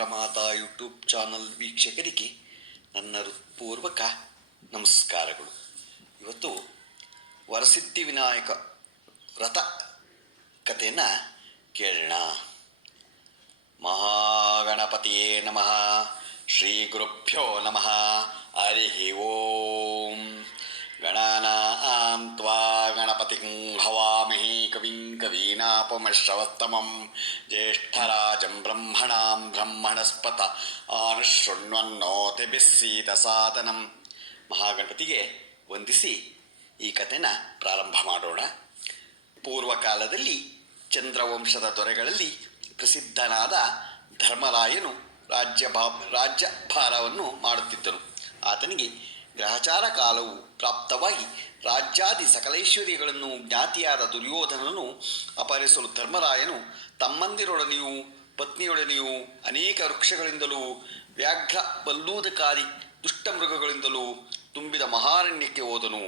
Chakramata YouTube channel ವೀಕ್ಷಕರಿಗೆ ನನ್ನ ಹೃತ್ಪೂರ್ವಕ ನಮಸ್ಕಾರಗಳು. ಇವತ್ತು ವರಸಿದ್ಧಿ ವಿನಾಯಕ ವ್ರತ ಕಥೆಯನ್ನು ಕೇಳೋಣ. ಮಹಾಗಣಪತಿಯೇ ನಮಃ. ಶ್ರೀ ಗುರುಭ್ಯೋ ನಮಃ. ಹರಿ ಓಂ. ಗಣಾನಾಂ ತ್ವಾ ಗಣಪತಿಂ ಹವಾಮಹೇ ಕವಿಂ ಕವೀನಾಪಮಶ್ರವಸ್ತಮಂ ಜ್ಯೇಷ್ಠರಾಜಂ ಬ್ರಹ್ಮಣಾಂ ಬ್ರಹ್ಮಣಸ್ಪತ ಆನುಶೃಣ್ವನ್ನೋತಿಭಿಃ ಸೀದಸಾದನಂ. ಮಹಾಗಣಪತಿಗೆ ವಂದಿಸಿ ಈ ಕಥೆನ ಪ್ರಾರಂಭ ಮಾಡೋಣ. ಪೂರ್ವಕಾಲದಲ್ಲಿ ಚಂದ್ರವಂಶದ ದೊರೆಗಳಲ್ಲಿ ಪ್ರಸಿದ್ಧನಾದ ಧರ್ಮರಾಯನು ರಾಜ್ಯಭಾರವನ್ನು ಮಾಡುತ್ತಿದ್ದನು. ಆತನಿಗೆ ಗ್ರಹಚಾರ ಕಾಲವು ಪ್ರಾಪ್ತವಾಗಿ ರಾಜ್ಯಾದಿ ಸಕಲೈಶ್ವರ್ಯಗಳನ್ನು ಜ್ಞಾತಿಯಾದ ದುರ್ಯೋಧನನು ಅಪಹರಿಸಲು ಧರ್ಮರಾಯನು ತಮ್ಮಂದಿರೊಡನೆಯೂ ಪತ್ನಿಯೊಡನೆಯೂ ಅನೇಕ ವೃಕ್ಷಗಳಿಂದಲೂ ವ್ಯಾಘ್ರ ಬಲ್ಲೂದಕಾರಿ ದುಷ್ಟಮೃಗಗಳಿಂದಲೂ ತುಂಬಿದ ಮಹಾರಣ್ಯಕ್ಕೆ ಹೋದನು.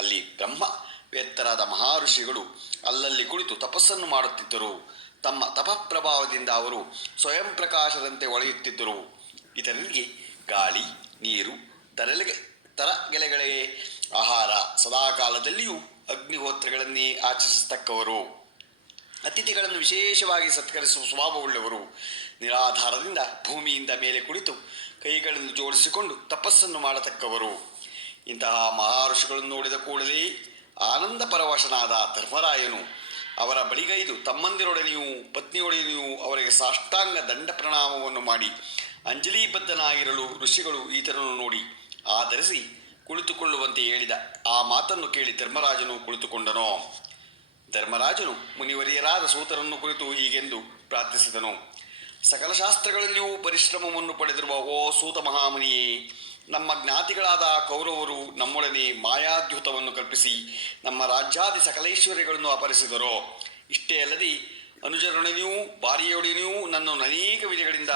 ಅಲ್ಲಿ ಬ್ರಹ್ಮವೇತ್ತರಾದ ಮಹರ್ಷಿಗಳು ಅಲ್ಲಲ್ಲಿ ಕುಳಿತು ತಪಸ್ಸನ್ನು ಮಾಡುತ್ತಿದ್ದರು. ತಮ್ಮ ತಪಃಪ್ರಭಾವದಿಂದ ಅವರು ಸ್ವಯಂ ಪ್ರಕಾಶದಂತೆ ಹೊಳೆಯುತ್ತಿದ್ದರು. ಇತರರಿಗೆ ಗಾಳಿ, ನೀರು, ತರಗೆಲೆಗಳೇ ಆಹಾರ. ಸದಾಕಾಲದಲ್ಲಿಯೂ ಅಗ್ನಿಹೋತ್ರಗಳನ್ನೇ ಆಚರಿಸತಕ್ಕವರು. ಅತಿಥಿಗಳನ್ನು ವಿಶೇಷವಾಗಿ ಸತ್ಕರಿಸುವ ಸ್ವಭಾವವುಳ್ಳವರು. ನಿರಾಧಾರದಿಂದ ಭೂಮಿಯಿಂದ ಮೇಲೆ ಕುಳಿತು ಕೈಗಳನ್ನು ಜೋಡಿಸಿಕೊಂಡು ತಪಸ್ಸನ್ನು ಮಾಡತಕ್ಕವರು. ಇಂತಹ ಮಹರ್ಷಿಗಳನ್ನು ನೋಡಿದ ಕೂಡಲೇ ಆನಂದ ಪರವಶನಾದ ಧರ್ಮರಾಯನು ಅವರ ಬಳಿಗೈದು ತಮ್ಮಂದಿರೊಡನೆಯೂ ಪತ್ನಿಯೊಡನೆಯೂ ಅವರಿಗೆ ಸಾಷ್ಟಾಂಗ ದಂಡ ಪ್ರಣಾಮವನ್ನು ಮಾಡಿ ಅಂಜಲಿಬದ್ಧನಾಗಿರಲು ಋಷಿಗಳು ಈತನನ್ನು ನೋಡಿ ಆಧರಿಸಿ ಕುಳಿತುಕೊಳ್ಳುವಂತೆ ಹೇಳಿದ. ಆ ಮಾತನ್ನು ಕೇಳಿ ಧರ್ಮರಾಜನು ಕುಳಿತುಕೊಂಡನು. ಧರ್ಮರಾಜನು ಮುನಿವರಿಯರಾದ ಸೂತರನ್ನು ಕುರಿತು ಹೀಗೆಂದು ಪ್ರಾರ್ಥಿಸಿದನು. ಸಕಲ ಶಾಸ್ತ್ರಗಳಲ್ಲಿಯೂ ಪರಿಶ್ರಮವನ್ನು ಪಡೆದಿರುವ ಓ ಸೂತ ಮಹಾಮುನಿಯೇ, ನಮ್ಮ ಜ್ಞಾತಿಗಳಾದ ಕೌರವರು ನಮ್ಮೊಡನೆ ಮಾಯಾದ್ಯೂತವನ್ನು ಕಲ್ಪಿಸಿ ನಮ್ಮ ರಾಜ್ಯಾದಿ ಸಕಲೈಶ್ವರ್ಯಗಳನ್ನು ಅಪಹರಿಸಿದರು. ಇಷ್ಟೇ ಅಲ್ಲದೆ ಅನುಜರೊಡನೆಯೂ ಭಾರ್ಯೆಯೊಡನೆಯೂ ನನ್ನನ್ನು ಅನೇಕ ವಿಧಗಳಿಂದ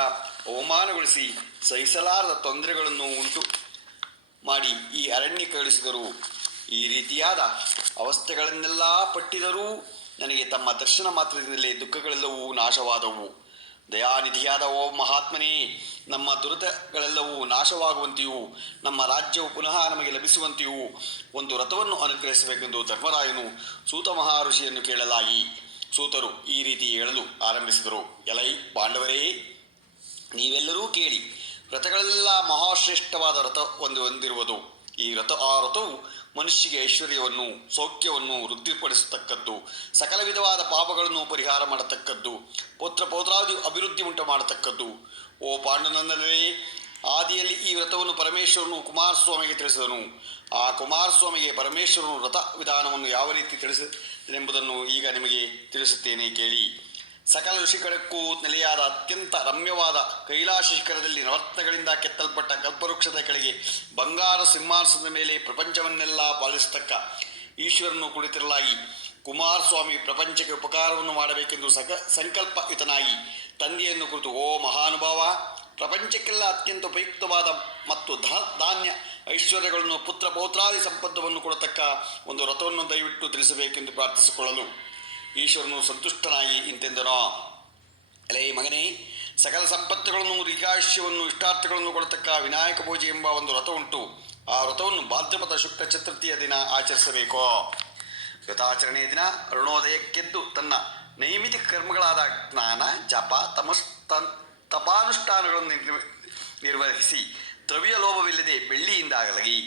ಅವಮಾನಗೊಳಿಸಿ ಸಹಿಸಲಾರದ ತೊಂದರೆಗಳನ್ನು ಉಂಟು ಮಾಡಿ ಈ ಅರಣ್ಯಕ್ಕೆ ಇಳಿಸಿದರು. ಈ ರೀತಿಯಾದ ಅವಸ್ಥೆಗಳನ್ನೆಲ್ಲ ಪಟ್ಟಿದರೂ ನನಗೆ ತಮ್ಮ ದರ್ಶನ ಮಾತ್ರದಿಂದಲೇ ದುಃಖಗಳೆಲ್ಲವೂ ನಾಶವಾದವು. ದಯಾನಿಧಿಯಾದ ಓ ಮಹಾತ್ಮನೇ, ನಮ್ಮ ದುರಿತಗಳೆಲ್ಲವೂ ನಾಶವಾಗುವಂತೆಯೂ ನಮ್ಮ ರಾಜ್ಯವು ಪುನಃ ನಮಗೆ ಲಭಿಸುವಂತೆಯೂ ಒಂದು ವ್ರತವನ್ನು ಅನುಗ್ರಹಿಸಬೇಕೆಂದು ಧರ್ಮರಾಯನು ಸೂತ ಮಹರ್ಷಿಯನ್ನು ಕೇಳಲಾಗಿ ಸೂತರು ಈ ರೀತಿ ಹೇಳಲು ಆರಂಭಿಸಿದರು. ಎಲೈ ಪಾಂಡವರೇ, ನೀವೆಲ್ಲರೂ ಕೇಳಿ. ವ್ರತಗಳೆಲ್ಲ ಮಹಾಶ್ರೇಷ್ಠವಾದ ವ್ರತ ಹೊಂದಿರುವುದು. ಈ ವ್ರತವು ಮನುಷ್ಯಗೆ ಐಶ್ವರ್ಯವನ್ನು, ಸೌಖ್ಯವನ್ನು ವೃದ್ಧಿಪಡಿಸತಕ್ಕದ್ದು, ಸಕಲ ವಿಧವಾದ ಪಾಪಗಳನ್ನು ಪರಿಹಾರ ಮಾಡತಕ್ಕದ್ದು, ಪೌತ್ರಾದಿ ಅಭಿವೃದ್ಧಿ ಉಂಟು ಮಾಡತಕ್ಕದ್ದು. ಓ ಪಾಂಡುನಂದನೇ, ಆದಿಯಲ್ಲಿ ಈ ವ್ರತವನ್ನು ಪರಮೇಶ್ವರನು ಕುಮಾರಸ್ವಾಮಿಗೆ ತಿಳಿಸಿದನು. ಆ ಕುಮಾರಸ್ವಾಮಿಗೆ ಪರಮೇಶ್ವರನು ವ್ರತ ವಿಧಾನವನ್ನು ಯಾವ ರೀತಿ ತಿಳಿಸಿದನೆಂಬುದನ್ನು ಈಗ ನಿಮಗೆ ತಿಳಿಸುತ್ತೇನೆ ಕೇಳಿ. ಸಕಲ ಋಷಿಗಳಕ್ಕೂ ನೆಲೆಯಾದ ಅತ್ಯಂತ ರಮ್ಯವಾದ ಕೈಲಾಸ ಶಿಖರದಲ್ಲಿ ನವರತ್ನಗಳಿಂದ ಕೆತ್ತಲ್ಪಟ್ಟ ಕಲ್ಪವೃಕ್ಷದ ಕೆಳಗೆ ಬಂಗಾರ ಸಿಂಹಾಸನದ ಮೇಲೆ ಪ್ರಪಂಚವನ್ನೆಲ್ಲ ಪಾಲಿಸತಕ್ಕ ಈಶ್ವರನು ಕುಳಿತಿರಲಾಗಿ ಕುಮಾರಸ್ವಾಮಿ ಪ್ರಪಂಚಕ್ಕೆ ಉಪಕಾರವನ್ನು ಮಾಡಬೇಕೆಂದು ಸಂಕಲ್ಪಯುತನಾಗಿ ತಂದೆಯನ್ನು ಕುರಿತು, ಓ ಮಹಾನುಭಾವ, ಪ್ರಪಂಚಕ್ಕೆಲ್ಲ ಅತ್ಯಂತ ಉಪಯುಕ್ತವಾದ ಮತ್ತು ಧಾನ್ಯ ಐಶ್ವರ್ಯಗಳನ್ನು ಪುತ್ರ ಪೌತ್ರಾದಿ ಸಂಪತ್ತವನ್ನು ಕೊಡತಕ್ಕ ಒಂದು ವ್ರತವನ್ನು ದಯವಿಟ್ಟು ತಿಳಿಸಬೇಕೆಂದು ಪ್ರಾರ್ಥಿಸಿಕೊಳ್ಳಲು ಈಶ್ವರನು ಸಂತುಷ್ಟನಾಗಿ ಇಂತೆಂದನೋ. ಎಲೈ ಮಗನೇ, ಸಕಲ ಸಂಪತ್ತುಗಳನ್ನು, ದೀರ್ಘಾಯುಷ್ಯವನ್ನು, ಇಷ್ಟಾರ್ಥಗಳನ್ನು ಕೊಡತಕ್ಕ ವಿನಾಯಕ ಪೂಜೆ ಎಂಬ ಒಂದು ವ್ರತ ಉಂಟು. ಆ ವ್ರತವನ್ನು ಭಾದ್ರಪದ ಶುಕ್ಲ ಚತುರ್ಥಿಯ ದಿನ ಆಚರಿಸಬೇಕು. ವ್ರತಾಚರಣೆಯ ದಿನ ಅರುಣೋದಯಕ್ಕೆದ್ದು ತನ್ನ ನೈಮಿತಿಕ ಕರ್ಮಗಳಾದ ಜ್ಞಾನ, ಜಪ, ತಪಾನುಷ್ಠಾನಗಳನ್ನು ನಿರ್ವಹಿಸಿ ದ್ರವ್ಯ ಲೋಭವಿಲ್ಲದೆ ಬೆಳ್ಳಿಯಿಂದಾಗಲಿ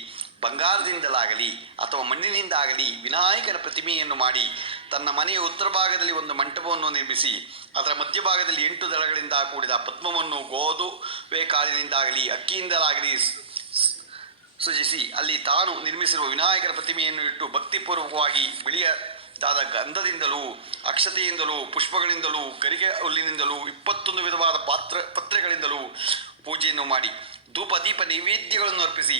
ಬಂಗಾರದಿಂದಲಾಗಲಿ ಅಥವಾ ಮಣ್ಣಿನಿಂದಾಗಲಿ ವಿನಾಯಕನ ಪ್ರತಿಮೆಯನ್ನು ಮಾಡಿ ತನ್ನ ಮನೆಯ ಉತ್ತರ ಭಾಗದಲ್ಲಿ ಒಂದು ಮಂಟಪವನ್ನು ನಿರ್ಮಿಸಿ ಅದರ ಮಧ್ಯಭಾಗದಲ್ಲಿ 8 ದಳಗಳಿಂದ ಕೂಡಿದ ಪದ್ಮವನ್ನು ಗೋಧುವೆ ಕಾಳಿನಿಂದಾಗಲಿ ಅಕ್ಕಿಯಿಂದಲಾಗಲಿ ಸೃಜಿಸಿ ಅಲ್ಲಿ ತಾನು ನಿರ್ಮಿಸಿರುವ ವಿನಾಯಕನ ಪ್ರತಿಮೆಯನ್ನು ಇಟ್ಟು ಭಕ್ತಿಪೂರ್ವಕವಾಗಿ ಬಿಳಿಯದಾದ ಗಂಧದಿಂದಲೂ ಅಕ್ಷತೆಯಿಂದಲೂ ಪುಷ್ಪಗಳಿಂದಲೂ ಗರಿಗೆ ಹುಲ್ಲಿನಿಂದಲೂ 21 ವಿಧವಾದ ಪತ್ರೆಗಳಿಂದಲೂ ಪೂಜೆಯನ್ನು ಮಾಡಿ ಧೂಪ ದೀಪ ನೈವೇದ್ಯಗಳನ್ನು ಅರ್ಪಿಸಿ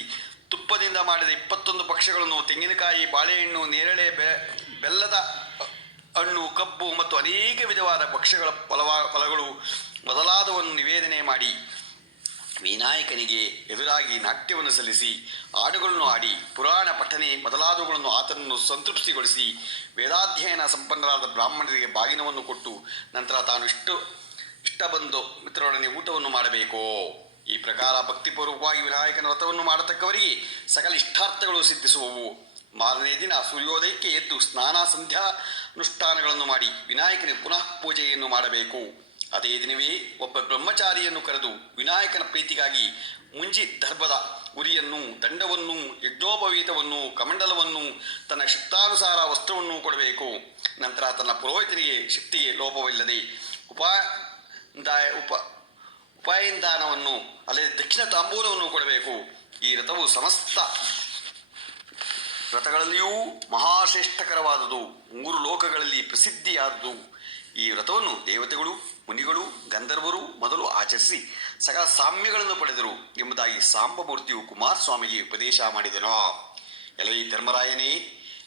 ತುಪ್ಪದಿಂದ ಮಾಡಿದ 21 ಭಕ್ಷ್ಯಗಳನ್ನು, ತೆಂಗಿನಕಾಯಿ, ಬಾಳೆಹಣ್ಣು, ನೇರಳೆ, ಬೆಲ್ಲದ ಹಣ್ಣು, ಕಬ್ಬು ಮತ್ತು ಅನೇಕ ವಿಧವಾದ ಭಕ್ಷ್ಯಗಳ ಫಲಗಳು ಮೊದಲಾದವನ್ನು ನಿವೇದನೆ ಮಾಡಿ ವಿನಾಯಕನಿಗೆ ಎದುರಾಗಿ ನಾಟ್ಯವನ್ನು ಸಲ್ಲಿಸಿ ಹಾಡುಗಳನ್ನು ಆಡಿ ಪುರಾಣ ಪಠನೆ ಮೊದಲಾದವುಗಳನ್ನು ಆತನನ್ನು ಸಂತೃಪ್ತಿಗೊಳಿಸಿ ವೇದಾಧ್ಯಯನ ಸಂಪನ್ನರಾದ ಬ್ರಾಹ್ಮಣರಿಗೆ ಬಾಗಿನವನ್ನು ಕೊಟ್ಟು ನಂತರ ತಾನು ಇಷ್ಟ ಬಂದು ಮಿತ್ರರೊಡನೆ ಊಟವನ್ನು ಮಾಡಬೇಕು. ಈ ಪ್ರಕಾರ ಭಕ್ತಿಪೂರ್ವಕವಾಗಿ ವಿನಾಯಕನ ವ್ರತವನ್ನು ಮಾಡತಕ್ಕವರಿಗೆ ಸಕಲ ಇಷ್ಟಾರ್ಥಗಳು ಸಿದ್ಧಿಸುವವು. ಮಾರನೇ ದಿನ ಸೂರ್ಯೋದಯಕ್ಕೆ ಎದ್ದು ಸ್ನಾನ ಸಂಧ್ಯಾನುಷ್ಠಾನಗಳನ್ನು ಮಾಡಿ ವಿನಾಯಕನಿಗೆ ಪುನಃ ಪೂಜೆಯನ್ನು ಮಾಡಬೇಕು. ಅದೇ ದಿನವೇ ಒಬ್ಬ ಬ್ರಹ್ಮಚಾರಿಯನ್ನು ಕರೆದು ವಿನಾಯಕನ ಪ್ರೀತಿಗಾಗಿ ಮುಂಜಿ ದರ್ಭದ ಉರಿಯನ್ನು, ದಂಡವನ್ನು, ಯಜ್ಞೋಪವೀತವನ್ನು, ಕಮಂಡಲವನ್ನು, ತನ್ನ ಶಕ್ತಾನುಸಾರ ವಸ್ತ್ರವನ್ನು ಕೊಡಬೇಕು. ನಂತರ ತನ್ನ ಪುರೋಹಿತನಿಗೆ ಶಕ್ತಿಗೆ ಲೋಪವಿಲ್ಲದೆ ಉಪಾಯಂದಾನವನ್ನು ಅಲ್ಲದೆ ದಕ್ಷಿಣ ತಾಂಬೂಲವನ್ನು ಕೊಡಬೇಕು. ಈ ವ್ರತವು ಸಮಸ್ತ ವ್ರತಗಳಲ್ಲಿಯೂ ಮಹಾಶ್ರೇಷ್ಠಕರವಾದುದು, 3 ಲೋಕಗಳಲ್ಲಿ ಪ್ರಸಿದ್ಧಿಯಾದುದು. ಈ ವ್ರತವನ್ನು ದೇವತೆಗಳು, ಮುನಿಗಳು, ಗಂಧರ್ವರು ಮೊದಲು ಆಚರಿಸಿ ಸಕಲ ಸಾಮ್ಯಗಳನ್ನು ಪಡೆದರು ಎಂಬುದಾಗಿ ಸಾಂಬಮೂರ್ತಿಯು ಕುಮಾರಸ್ವಾಮಿಗೆ ಉಪದೇಶ ಮಾಡಿದನು. ಎಲೈ ಧರ್ಮರಾಯನೇ,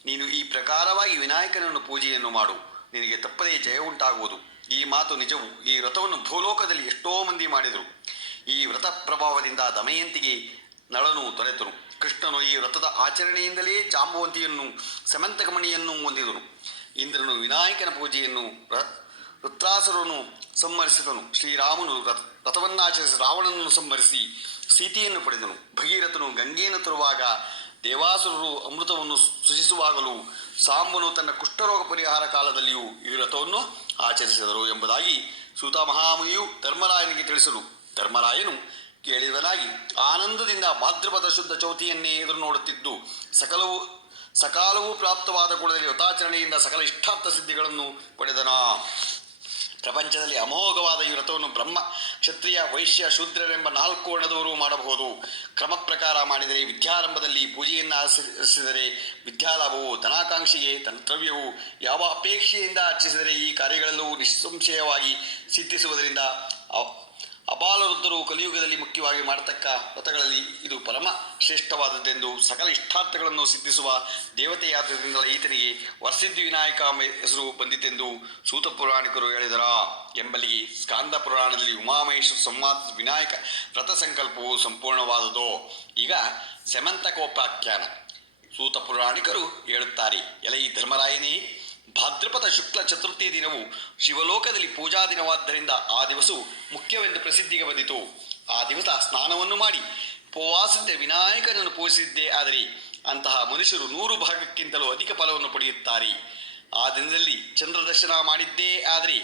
ನೀನು ಈ ಪ್ರಕಾರವಾಗಿ ವಿನಾಯಕನನ್ನು ಪೂಜೆಯನ್ನು ಮಾಡು, ನಿನಗೆ ತಪ್ಪದೇ ಜಯ ಉಂಟಾಗುವುದು. ಈ ಮಾತು ನಿಜವು. ಈ ವ್ರತವನ್ನು ಭೂಲೋಕದಲ್ಲಿ ಎಷ್ಟೋ ಮಂದಿ ಮಾಡಿದರು. ಈ ವ್ರತ ಪ್ರಭಾವದಿಂದ ದಮಯಂತಿಗೆ ನಳನು ದೊರೆತನು. ಕೃಷ್ಣನು ಈ ವ್ರತದ ಆಚರಣೆಯಿಂದಲೇ ಜಾಂಬವಂತಿಯನ್ನು, ಸಮಂತಕಮಣಿಯನ್ನು ಹೊಂದಿದನು. ಇಂದ್ರನು ವಿನಾಯಕನ ಪೂಜೆಯನ್ನು, ವೃತ್ರಾಸುರನು ಸಂಹರಿಸಿದನು. ಶ್ರೀರಾಮನು ವ್ರತವನ್ನಾಚರಿಸಿ ರಾವಣನನ್ನು ಸಂಹರಿಸಿ ಸೀತೆಯನ್ನು ಪಡೆದನು. ಭಗೀರಥನು ಗಂಗೆಯನ್ನು ತರುವಾಗ, ದೇವಾಸುರರು ಅಮೃತವನ್ನು ಸೃಜಿಸುವಾಗಲೂ, ಸಾಂಬನು ತನ್ನ ಕುಷ್ಠರೋಗ ಪರಿಹಾರ ಕಾಲದಲ್ಲಿಯೂ ಈ ವ್ರತವನ್ನು ಆಚರಿಸಿದರು ಎಂಬುದಾಗಿ ಸೂತ ಮಹಾಮುನಿಯು ಧರ್ಮರಾಯನಿಗೆ ತಿಳಿಸಲು, ಧರ್ಮರಾಯನು ಕೇಳಿದನಾಗಿ ಆನಂದದಿಂದ ಭಾದ್ರಪದ ಶುದ್ಧ ಚೌತಿಯನ್ನೇ ಎದುರು ನೋಡುತ್ತಿದ್ದು, ಸಕಾಲವೂ ಪ್ರಾಪ್ತವಾದ ಕೂಡಲೇ ವ್ರತಾಚರಣೆಯಿಂದ ಸಕಲ ಇಷ್ಟಾರ್ಥ ಸಿದ್ಧಿಗಳನ್ನು ಪಡೆದನ. ಪ್ರಪಂಚದಲ್ಲಿ ಅಮೋಘವಾದ ಈ ವ್ರತವನ್ನು ಬ್ರಹ್ಮ, ಕ್ಷತ್ರಿಯ, ವೈಶ್ಯ, ಶೂದ್ರರೆಂಬ 4 ವರ್ಣದವರು ಮಾಡಬಹುದು. ಕ್ರಮ ಪ್ರಕಾರ ಮಾಡಿದರೆ ವಿದ್ಯಾರಂಭದಲ್ಲಿ ಪೂಜೆಯನ್ನು ಆಚರಿಸಿದರೆ ವಿದ್ಯಾಲಾಭವು, ಧನಾಕಾಂಕ್ಷಿಗೆ ಧನದ್ರವ್ಯವು, ಯಾವ ಅಪೇಕ್ಷೆಯಿಂದ ಅರ್ಚಿಸಿದರೆ ಈ ಕಾರ್ಯಗಳೆಲ್ಲವೂ ನಿಸ್ಸಂಶಯವಾಗಿ ಸಿದ್ಧಿಸುವುದರಿಂದ ಅಬಾಲವೃದ್ಧರು ಕಲಿಯುಗದಲ್ಲಿ ಮುಖ್ಯವಾಗಿ ಮಾಡತಕ್ಕ ವ್ರತಗಳಲ್ಲಿ ಇದು ಪರಮ ಶ್ರೇಷ್ಠವಾದದ್ದೆಂದು, ಸಕಲ ಇಷ್ಟಾರ್ಥಗಳನ್ನು ಸಿದ್ಧಿಸುವ ದೇವತೆಯಾದ್ದರಿಂದ ಈತನಿಗೆ ವರಸಿದ್ಧಿ ವಿನಾಯಕ ಹೆಸರು ಬಂದಿತೆಂದು ಸೂತ ಪುರಾಣಿಕರು ಹೇಳಿದರ ಎಂಬಲ್ಲಿಗೆ ಸ್ಕಾಂದ ಪುರಾಣದಲ್ಲಿ ಉಮಾಮಹೇಶ್ವರ ಸಂವಾದ ವಿನಾಯಕ ವ್ರತ ಸಂಕಲ್ಪವು ಸಂಪೂರ್ಣವಾದುದು. ಈಗ ಸಮಂತಕೋಪಾಖ್ಯಾನ. ಸೂತ ಪುರಾಣಿಕರು ಹೇಳುತ್ತಾರೆ, ಎಲೈ ಧರ್ಮರಾಯನೇ, ಭಾದ್ರಪದ ಶುಕ್ಲ ಚತುರ್ಥಿ ದಿನವು ಶಿವಲೋಕದಲ್ಲಿ ಪೂಜಾ ದಿನವಾದ್ದರಿಂದ ಆ ದಿವಸವು ಮುಖ್ಯವೆಂದು ಪ್ರಸಿದ್ಧಿಗೆ ಬಂದಿತು. ಆ ದಿವಸ ಸ್ನಾನವನ್ನು ಮಾಡಿ ಉಪವಾಸದಿಂದ ವಿನಾಯಕನನ್ನು ಪೂಜಿಸಿದ್ದೇ ಆದರೆ ಅಂತಹ ಮನುಷ್ಯರು 100 ಭಾಗಕ್ಕಿಂತಲೂ ಅಧಿಕ ಫಲವನ್ನು ಪಡೆಯುತ್ತಾರೆ. ಆ ದಿನದಲ್ಲಿ ಚಂದ್ರದರ್ಶನ ಮಾಡಿದ್ದೇ ಆದರೆ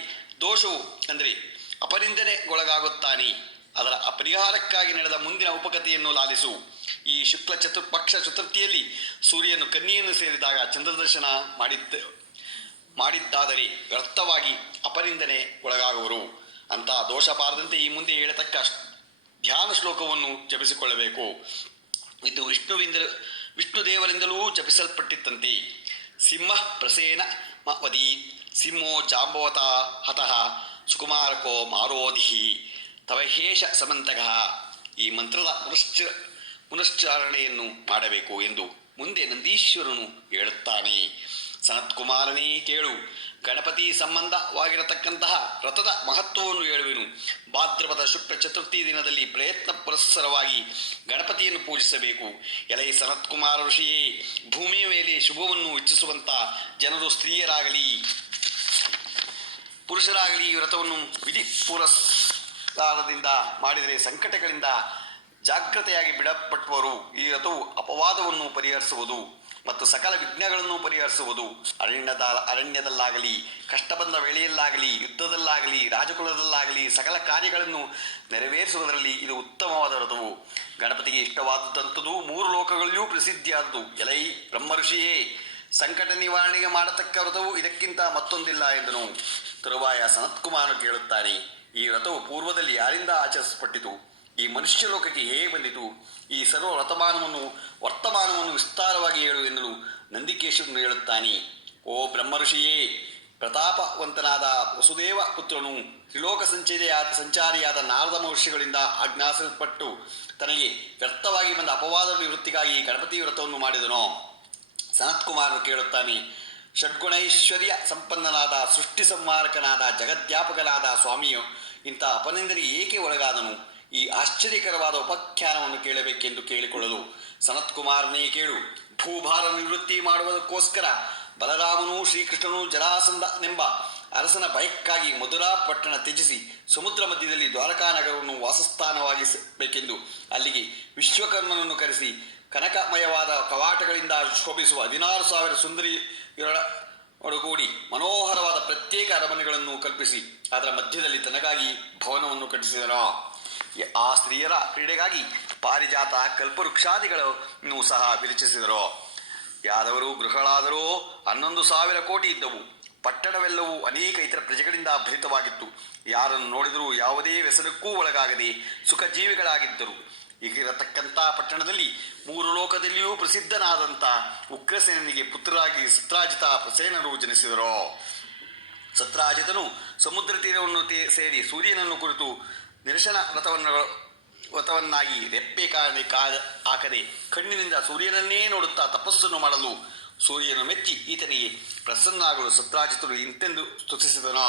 ದೋಷವು ಅಂದರೆ ಅಪನಿಂದನೆಗೊಳಗಾಗುತ್ತಾನೆ. ಅದರ ಅಪರಿಹಾರಕ್ಕಾಗಿ ನಡೆದ ಮುಂದಿನ ಉಪಕಥೆಯನ್ನು ಲಾಲಿಸು. ಈ ಶುಕ್ಲ ಪಕ್ಷ ಚತುರ್ಥಿಯಲ್ಲಿ ಸೂರ್ಯನು ಕನ್ಯೆಯನ್ನು ಸೇರಿದಾಗ ಚಂದ್ರದರ್ಶನ ಮಾಡಿದ್ದಾದರೆ ವ್ಯರ್ಥವಾಗಿ ಅಪನಿಂದನೆ ಒಳಗಾಗುವರು. ಅಂತಹ ದೋಷ ಬಾರದಂತೆ ಈ ಮುಂದೆ ಹೇಳತಕ್ಕ ಧ್ಯಾನ ಶ್ಲೋಕವನ್ನು ಜಪಿಸಿಕೊಳ್ಳಬೇಕು. ಇದು ವಿಷ್ಣುದೇವರಿಂದಲೂ ಜಪಿಸಲ್ಪಟ್ಟಿತ್ತಂತೆ. ಸಿಂಹ ಪ್ರಸೇನ ವದೀತ್ ಸಿಂಹೋ ಜಾಂಬವತ ಹತಃ ಸುಕುಮಾರಕೋ ಮಾರೋಧಿಹಿ ತವಹೇಶ ಸಮಂತಕಃ. ಈ ಮಂತ್ರದ ಪುನಶ್ಚಾರಣೆಯನ್ನು ಮಾಡಬೇಕು ಎಂದು ಮುಂದೆ ನಂದೀಶ್ವರನು ಹೇಳುತ್ತಾನೆ. ಸನತ್ಕುಮಾರನೇ ಕೇಳು, ಗಣಪತಿ ಸಂಬಂಧವಾಗಿರತಕ್ಕಂತಹ ವ್ರತದ ಮಹತ್ವವನ್ನು ಹೇಳುವೆನು. ಭಾದ್ರಪದ ಶುಕ್ಲ ಚತುರ್ಥಿ ದಿನದಲ್ಲಿ ಪ್ರಯತ್ನ ಪುರಸ್ಸರವಾಗಿ ಗಣಪತಿಯನ್ನು ಪೂಜಿಸಬೇಕು. ಎಲೈ ಸನತ್ಕುಮಾರ ಋಷಿಯೇ, ಭೂಮಿಯ ಮೇಲೆ ಶುಭವನ್ನು ಇಚ್ಛಿಸುವಂಥ ಜನರು ಸ್ತ್ರೀಯರಾಗಲಿ ಪುರುಷರಾಗಲಿ ಈ ವ್ರತವನ್ನು ವಿಧಿ ಪುರಸ್ಕಾರದಿಂದ ಮಾಡಿದರೆ ಸಂಕಟಗಳಿಂದ ಜಾಗ್ರತೆಯಾಗಿ ಬಿಡಲ್ಪಟ್ಟವರು. ಈ ವ್ರತವು ಅಪವಾದವನ್ನು ಪರಿಹರಿಸುವುದು ಮತ್ತು ಸಕಲ ವಿಘ್ನಗಳನ್ನು ಪರಿಹರಿಸುವುದು. ಅರಣ್ಯದಲ್ಲಾಗಲಿ, ಕಷ್ಟ ಬಂದ ವೇಳೆಯಲ್ಲಾಗಲಿ, ಯುದ್ಧದಲ್ಲಾಗಲಿ, ರಾಜಕುಲದಲ್ಲಾಗಲಿ ಸಕಲ ಕಾರ್ಯಗಳನ್ನು ನೆರವೇರಿಸುವುದರಲ್ಲಿ ಇದು ಉತ್ತಮವಾದ ವ್ರತವು. ಗಣಪತಿಗೆ ಇಷ್ಟವಾದಂಥದ್ದು 3 ಲೋಕಗಳಲ್ಲಿಯೂ ಪ್ರಸಿದ್ಧಿಯಾದದ್ದು. ಎಲೈ ಬ್ರಹ್ಮ ಋಷಿಯೇ, ಸಂಕಟ ನಿವಾರಣೆಗೆ ಮಾಡತಕ್ಕ ವ್ರತವು ಇದಕ್ಕಿಂತ ಮತ್ತೊಂದಿಲ್ಲ ಎಂದನು. ತರುವಾಯ ಸನತ್ಕುಮಾರನು ಕೇಳುತ್ತಾನೆ, ಈ ವ್ರತವು ಪೂರ್ವದಲ್ಲಿ ಯಾರಿಂದ ಆಚರಿಸಲ್ಪಟ್ಟಿತು? ಈ ಮನುಷ್ಯ ಲೋಕಕ್ಕೆ ಹೇಗೆ ಬಂದಿತು? ಈ ಸರ್ವ ವರ್ತಮಾನವನ್ನು ವಿಸ್ತಾರವಾಗಿ ಹೇಳು ಎನ್ನಲು ನಂದಿಕೇಶ್ವರನು ಹೇಳುತ್ತಾನೆ. ಓ ಬ್ರಹ್ಮ ಋಷಿಯೇ, ಪ್ರತಾಪವಂತನಾದ ವಸುದೇವ ಪುತ್ರನು ತ್ರಿಲೋಕ ಸಂಚಾರಿಯಾದ ನಾರದ ಮಹರ್ಷಿಗಳಿಂದ ಆಜ್ಞಾಸಲ್ಪಟ್ಟು ತನಗೆ ವ್ಯರ್ಥವಾಗಿ ಬಂದ ಅಪವಾದ ನಿವೃತ್ತಿಗಾಗಿ ಗಣಪತಿ ವ್ರತವನ್ನು ಮಾಡಿದನು. ಸನತ್ಕುಮಾರನು ಕೇಳುತ್ತಾನೆ, ಷಡ್ಗುಣೈಶ್ವರ್ಯ ಸಂಪನ್ನನಾದ ಸೃಷ್ಟಿ ಸಂಹಾರಕನಾದ ಜಗದ್ವ್ಯಾಪಕನಾದ ಸ್ವಾಮಿಯು ಇಂಥ ಅಪನಿಂದನಿಗೆ ಏಕೆ ಒಳಗಾದನು? ಈ ಆಶ್ಚರ್ಯಕರವಾದ ಉಪಾಖ್ಯಾನವನ್ನು ಕೇಳಬೇಕೆಂದು ಕೇಳಿಕೊಳ್ಳಲು, ಸನತ್ಕುಮಾರನೇ ಕೇಳು. ಭೂಭಾರ ನಿವೃತ್ತಿ ಮಾಡುವುದಕ್ಕೋಸ್ಕರ ಬಲರಾಮನು ಶ್ರೀಕೃಷ್ಣನು ಜರಾಸಂಧನೆಂಬ ಅರಸನ ಭಯಕ್ಕಾಗಿ ಮಧುರಾ ಪಟ್ಟಣ ತ್ಯಜಿಸಿ ಸಮುದ್ರ ಮಧ್ಯದಲ್ಲಿ ದ್ವಾರಕಾ ನಗರವನ್ನು ವಾಸಸ್ಥಾನವಾಗಿಸಬೇಕೆಂದು ಅಲ್ಲಿಗೆ ವಿಶ್ವಕರ್ಮನನ್ನು ಕರೆಸಿ ಕನಕಮಯವಾದ ಕವಾಟಗಳಿಂದ ಶೋಭಿಸುವ 16,000 ಸುಂದರಿಯರ ಒಡಗೂಡಿ ಮನೋಹರವಾದ ಪ್ರತ್ಯೇಕ ಅರಮನೆಗಳನ್ನು ಕಲ್ಪಿಸಿ ಅದರ ಮಧ್ಯದಲ್ಲಿ ತನಗಾಗಿ ಭವನವನ್ನು ಕಟ್ಟಿಸಿದನು. ಆ ಸ್ತ್ರೀಯರ ಕ್ರೀಡೆಗಾಗಿ ಪಾರಿಜಾತ ಕಲ್ಪವೃಕ್ಷಾದಿಗಳನ್ನು ಸಹ ವಿರಚಿಸಿದರು. ಯಾದವರು ಗೃಹಗಳಾದರೂ 11,000 ಕೋಟಿ ಇದ್ದವು. ಪಟ್ಟಣವೆಲ್ಲವೂ ಅನೇಕ ಇತರ ಪ್ರಜೆಗಳಿಂದ ಭರಿತವಾಗಿತ್ತು. ಯಾರನ್ನು ನೋಡಿದರೂ ಯಾವುದೇ ವ್ಯಸನಕ್ಕೂ ಒಳಗಾಗದೆ ಸುಖ ಜೀವಿಗಳಾಗಿದ್ದರು. ಈಗಿರತಕ್ಕಂಥ ಪಟ್ಟಣದಲ್ಲಿ 3 ಲೋಕದಲ್ಲಿಯೂ ಪ್ರಸಿದ್ಧನಾದಂಥ ಉಗ್ರಸೇನಿಗೆ ಪುತ್ರರಾಗಿ ಸತ್ರಾಜಿತ ಪ್ರಸೇನರು ಜನಿಸಿದರು. ಸತ್ರಾಜಿತನು ಸಮುದ್ರ ತೀರವನ್ನು ಸೇರಿ ಸೂರ್ಯನನ್ನು ಕುರಿತು ನಿರಶನ ವ್ರತವನ್ನಾಗಿ ರೆಪ್ಪೆ ಹಾಕದೆ ಕಣ್ಣಿನಿಂದ ಸೂರ್ಯನನ್ನೇ ನೋಡುತ್ತಾ ತಪಸ್ಸನ್ನು ಮಾಡಲು ಸೂರ್ಯನು ಮೆಚ್ಚಿ ಈತನಿಗೆ ಪ್ರಸನ್ನಾಗಲು ಸತ್ರಾಜಿತನು ಇಂತೆಂದು ಸ್ತುತಿಸಿದನು.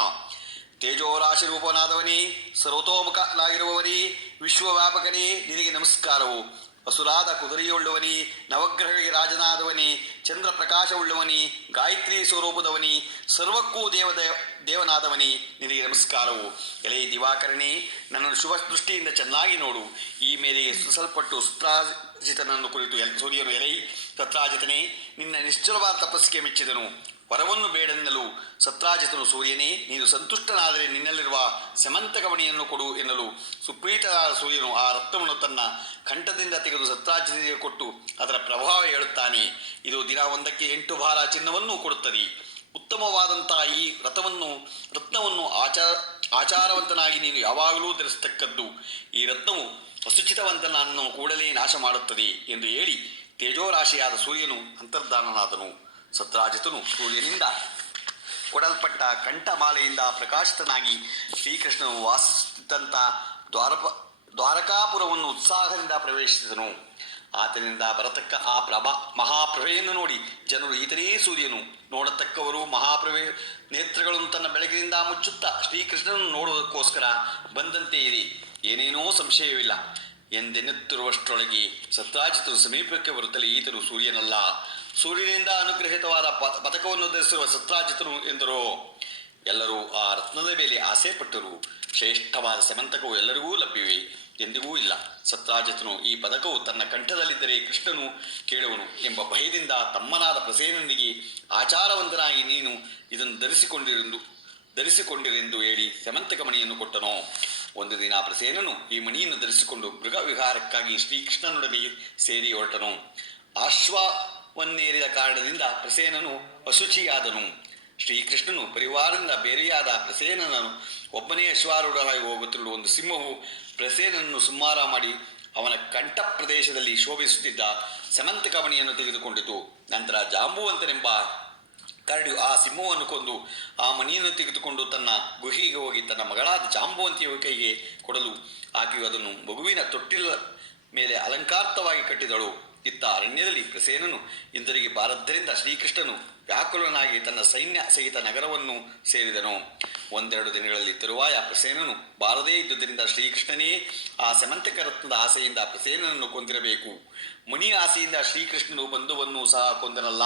ತೇಜೋರಾಶಿ ರೂಪನಾದವನೇ, ಸರ್ವತೋಮುಖನಾಗಿರುವವನೇ, ವಿಶ್ವವ್ಯಾಪಕನೇ, ನಿನಗೆ ನಮಸ್ಕಾರವು. ಅಸುರಾದ ಕುದುರೆಯುಳ್ಳವನೇ, ನವಗ್ರಹಗಳಿಗೆ ರಾಜನಾದವನೇ, ಚಂದ್ರ ಪ್ರಕಾಶವುಳ್ಳವನೇ, ಗಾಯತ್ರಿ ಸ್ವರೂಪದವನೇ, ಸರ್ವಕ್ಕೂ ದೇವನಾದವನೇ, ನಿನಗೆ ನಮಸ್ಕಾರವು. ಎಲೆ ದಿವಾಕರನೇ, ನನ್ನನ್ನು ಶುಭ ದೃಷ್ಟಿಯಿಂದ ಚೆನ್ನಾಗಿ ನೋಡು. ಈ ಮೇರೆಗೆ ಸ್ತುತಿಸಲ್ಪಟ್ಟು ಸತ್ರಾಜಿತನನ್ನು ಕುರಿತು ಸೂರ್ಯನು, ಎಲೈ ಸತ್ರಾಜಿತನೇ, ನಿನ್ನ ನಿಶ್ಚಲವಾದ ತಪಸ್ಸಿಗೆ ಮೆಚ್ಚಿದನು. ವರವನ್ನು ಬೇಡೆನ್ನಲು ಸತ್ರಾಜಿತನು, ಸೂರ್ಯನೇ, ನೀನು ಸಂತುಷ್ಟನಾದರೆ ನಿನ್ನಲ್ಲಿರುವ ಸಮಂತಕಮಣಿಯನ್ನು ಕೊಡು ಎನ್ನಲು ಸುಪ್ರೀತನಾದ ಸೂರ್ಯನು ಆ ರತ್ನವನ್ನು ತನ್ನ ಕಂಠದಿಂದ ತೆಗೆದು ಸತ್ರಾಜಿತನಿಗೆ ಕೊಟ್ಟು ಅದರ ಪ್ರಭಾವ ಹೇಳುತ್ತಾನೆ. ಇದು ದಿನ 1ಕ್ಕೆ 8 ಭಾರ ಚಿನ್ನವನ್ನು ಕೊಡುತ್ತದೆ. ಉತ್ತಮವಾದಂತಹ ಈ ರತ್ನವನ್ನು ಆಚಾರವಂತನಾಗಿ ನೀನು ಯಾವಾಗಲೂ ಧರಿಸತಕ್ಕದ್ದು. ಈ ರತ್ನವು ಅಸುಚಿತವಂತನನ್ನು ಕೂಡಲೇ ನಾಶ ಮಾಡುತ್ತದೆ ಎಂದು ಹೇಳಿ ತೇಜೋರಾಶಿಯಾದ ಸೂರ್ಯನು ಅಂತರ್ಧಾನನಾದನು. ಸತ್ರಾಜಿತನು ಸೂರ್ಯನಿಂದ ಕೊಡಲ್ಪಟ್ಟ ಕಂಠಮಾಲೆಯಿಂದ ಪ್ರಕಾಶಿತನಾಗಿ ಶ್ರೀಕೃಷ್ಣನು ವಾಸಿಸುತ್ತಿದ್ದಂಥ ದ್ವಾರಕಾಪುರವನ್ನು ಉತ್ಸಾಹದಿಂದ ಪ್ರವೇಶಿಸಿದನು. ಆತನಿಂದ ಬರತಕ್ಕ ಆ ಮಹಾಪ್ರಭೆಯನ್ನು ನೋಡಿ ಜನರು, ಈತನೇ ಸೂರ್ಯನು, ನೋಡತಕ್ಕವರು ಮಹಾಪ್ರಭೆ ನೇತ್ರಗಳನ್ನು ತನ್ನ ಬೆಳಗಿನಿಂದ ಮುಚ್ಚುತ್ತಾ ಶ್ರೀಕೃಷ್ಣನನ್ನು ನೋಡುವುದಕ್ಕೋಸ್ಕರ ಬಂದಂತೆ ಇದೆ, ಏನೇನೋ ಸಂಶಯವಿಲ್ಲ ಎಂದೆನ್ನುತ್ತಿರುವಷ್ಟರೊಳಗೆ ಸತ್ರಾಜಿತರು ಸಮೀಪಕ್ಕೆ ಬರುತ್ತಲೇ ಈತನು ಸೂರ್ಯನಲ್ಲ, ಸೂರ್ಯನಿಂದ ಅನುಗ್ರಹಿತವಾದ ಪದಕವನ್ನು ಧರಿಸಿರುವ ಸತ್ರಾಜಿತನು ಎಂದರು. ಎಲ್ಲರೂ ಆ ರತ್ನದ ಮೇಲೆ ಆಸೆ ಪಟ್ಟರು. ಶ್ರೇಷ್ಠವಾದ ಸಮಂತಕವು ಎಲ್ಲರಿಗೂ ಲಭ್ಯವೇ? ಎಂದಿಗೂ ಇಲ್ಲ. ಸತ್ರಾಜಿತನು, ಈ ಪದಕವು ತನ್ನ ಕಂಠದಲ್ಲಿದ್ದರೆ ಕೃಷ್ಣನು ಕೇಳುವನು ಎಂಬ ಭಯದಿಂದ ತಮ್ಮನಾದ ಪ್ರಸೇನನಿಗೆ ಆಚಾರವಂತನಾಗಿ ನೀನು ಇದನ್ನು ಧರಿಸಿಕೊಂಡಿರೆಂದು ಹೇಳಿ ಸಮಂತಕ ಮಣಿಯನ್ನು ಕೊಟ್ಟನು. ಒಂದು ದಿನ ಪ್ರಸೇನನು ಈ ಮಣಿಯನ್ನು ಧರಿಸಿಕೊಂಡು ಮೃಗ ವಿಹಾರಕ್ಕಾಗಿ ಶ್ರೀಕೃಷ್ಣನೊಡನೆ ಸೇರಿ ಹೊರಟನು. ಅಶ್ವವನ್ನೇರಿದ ಕಾರಣದಿಂದ ಪ್ರಸೇನನು ಅಶುಚಿಯಾದನು. ಶ್ರೀಕೃಷ್ಣನು ಪರಿವಾರದಿಂದ ಬೇರೆಯಾದ ಪ್ರಸೇನನನ್ನು ಒಬ್ಬನೇ ಅಶ್ವಾರೂಢರಾಗಿ ಹೋಗುತ್ತಿರುವ ಒಂದು ಸಿಂಹವು ಪ್ರಸೇನನನ್ನು ಸಂಹಾರ ಮಾಡಿ ಅವನ ಕಂಠ ಪ್ರದೇಶದಲ್ಲಿ ಶೋಭಿಸುತ್ತಿದ್ದ ಸಮಂತಕ ಮಣಿಯನ್ನು ತೆಗೆದುಕೊಂಡಿತು. ನಂತರ ಜಾಂಬುವಂತನೆಂಬ ಕರಡಿಯು ಆ ಸಿಂಹವನ್ನು ಕೊಂದು ಆ ಮಣಿಯನ್ನು ತೆಗೆದುಕೊಂಡು ತನ್ನ ಗುಹೆಗೆ ಹೋಗಿ ತನ್ನ ಮಗಳಾದ ಜಾಂಬುವಂತಿಯ ಕೈಗೆ ಕೊಡಲು ಆಕೆಯು ಅದನ್ನು ಮಗುವಿನ ತೊಟ್ಟಿಲ ಮೇಲೆ ಅಲಂಕಾರವಾಗಿ ಕಟ್ಟಿದಳು. ಇತ್ತ ಅರಣ್ಯದಲ್ಲಿ ಪ್ರಸೇನನು ಹಿಂದಿರುಗಿ ಬಾರದ್ದರಿಂದ ಶ್ರೀಕೃಷ್ಣನು ವ್ಯಾಕುಲನಾಗಿ ತನ್ನ ಸೈನ್ಯ ಸಹಿತ ನಗರವನ್ನು ಸೇರಿದನು. 1-2 ದಿನಗಳಲ್ಲಿ ತರುವಾಯ ಪ್ರಸೇನನು ಬಾರದೇ ಇದ್ದುದರಿಂದ ಶ್ರೀಕೃಷ್ಣನೇ ಆ ಸಮಂತಕ ರತ್ನದ ಆಸೆಯಿಂದ ಪ್ರಸೇನನನ್ನು ಕೊಂದಿರಬೇಕು, ಮಣಿ ಆಸೆಯಿಂದ ಶ್ರೀಕೃಷ್ಣನು ಬಂಧುವನ್ನು ಸಹ ಕೊಂದನಲ್ಲ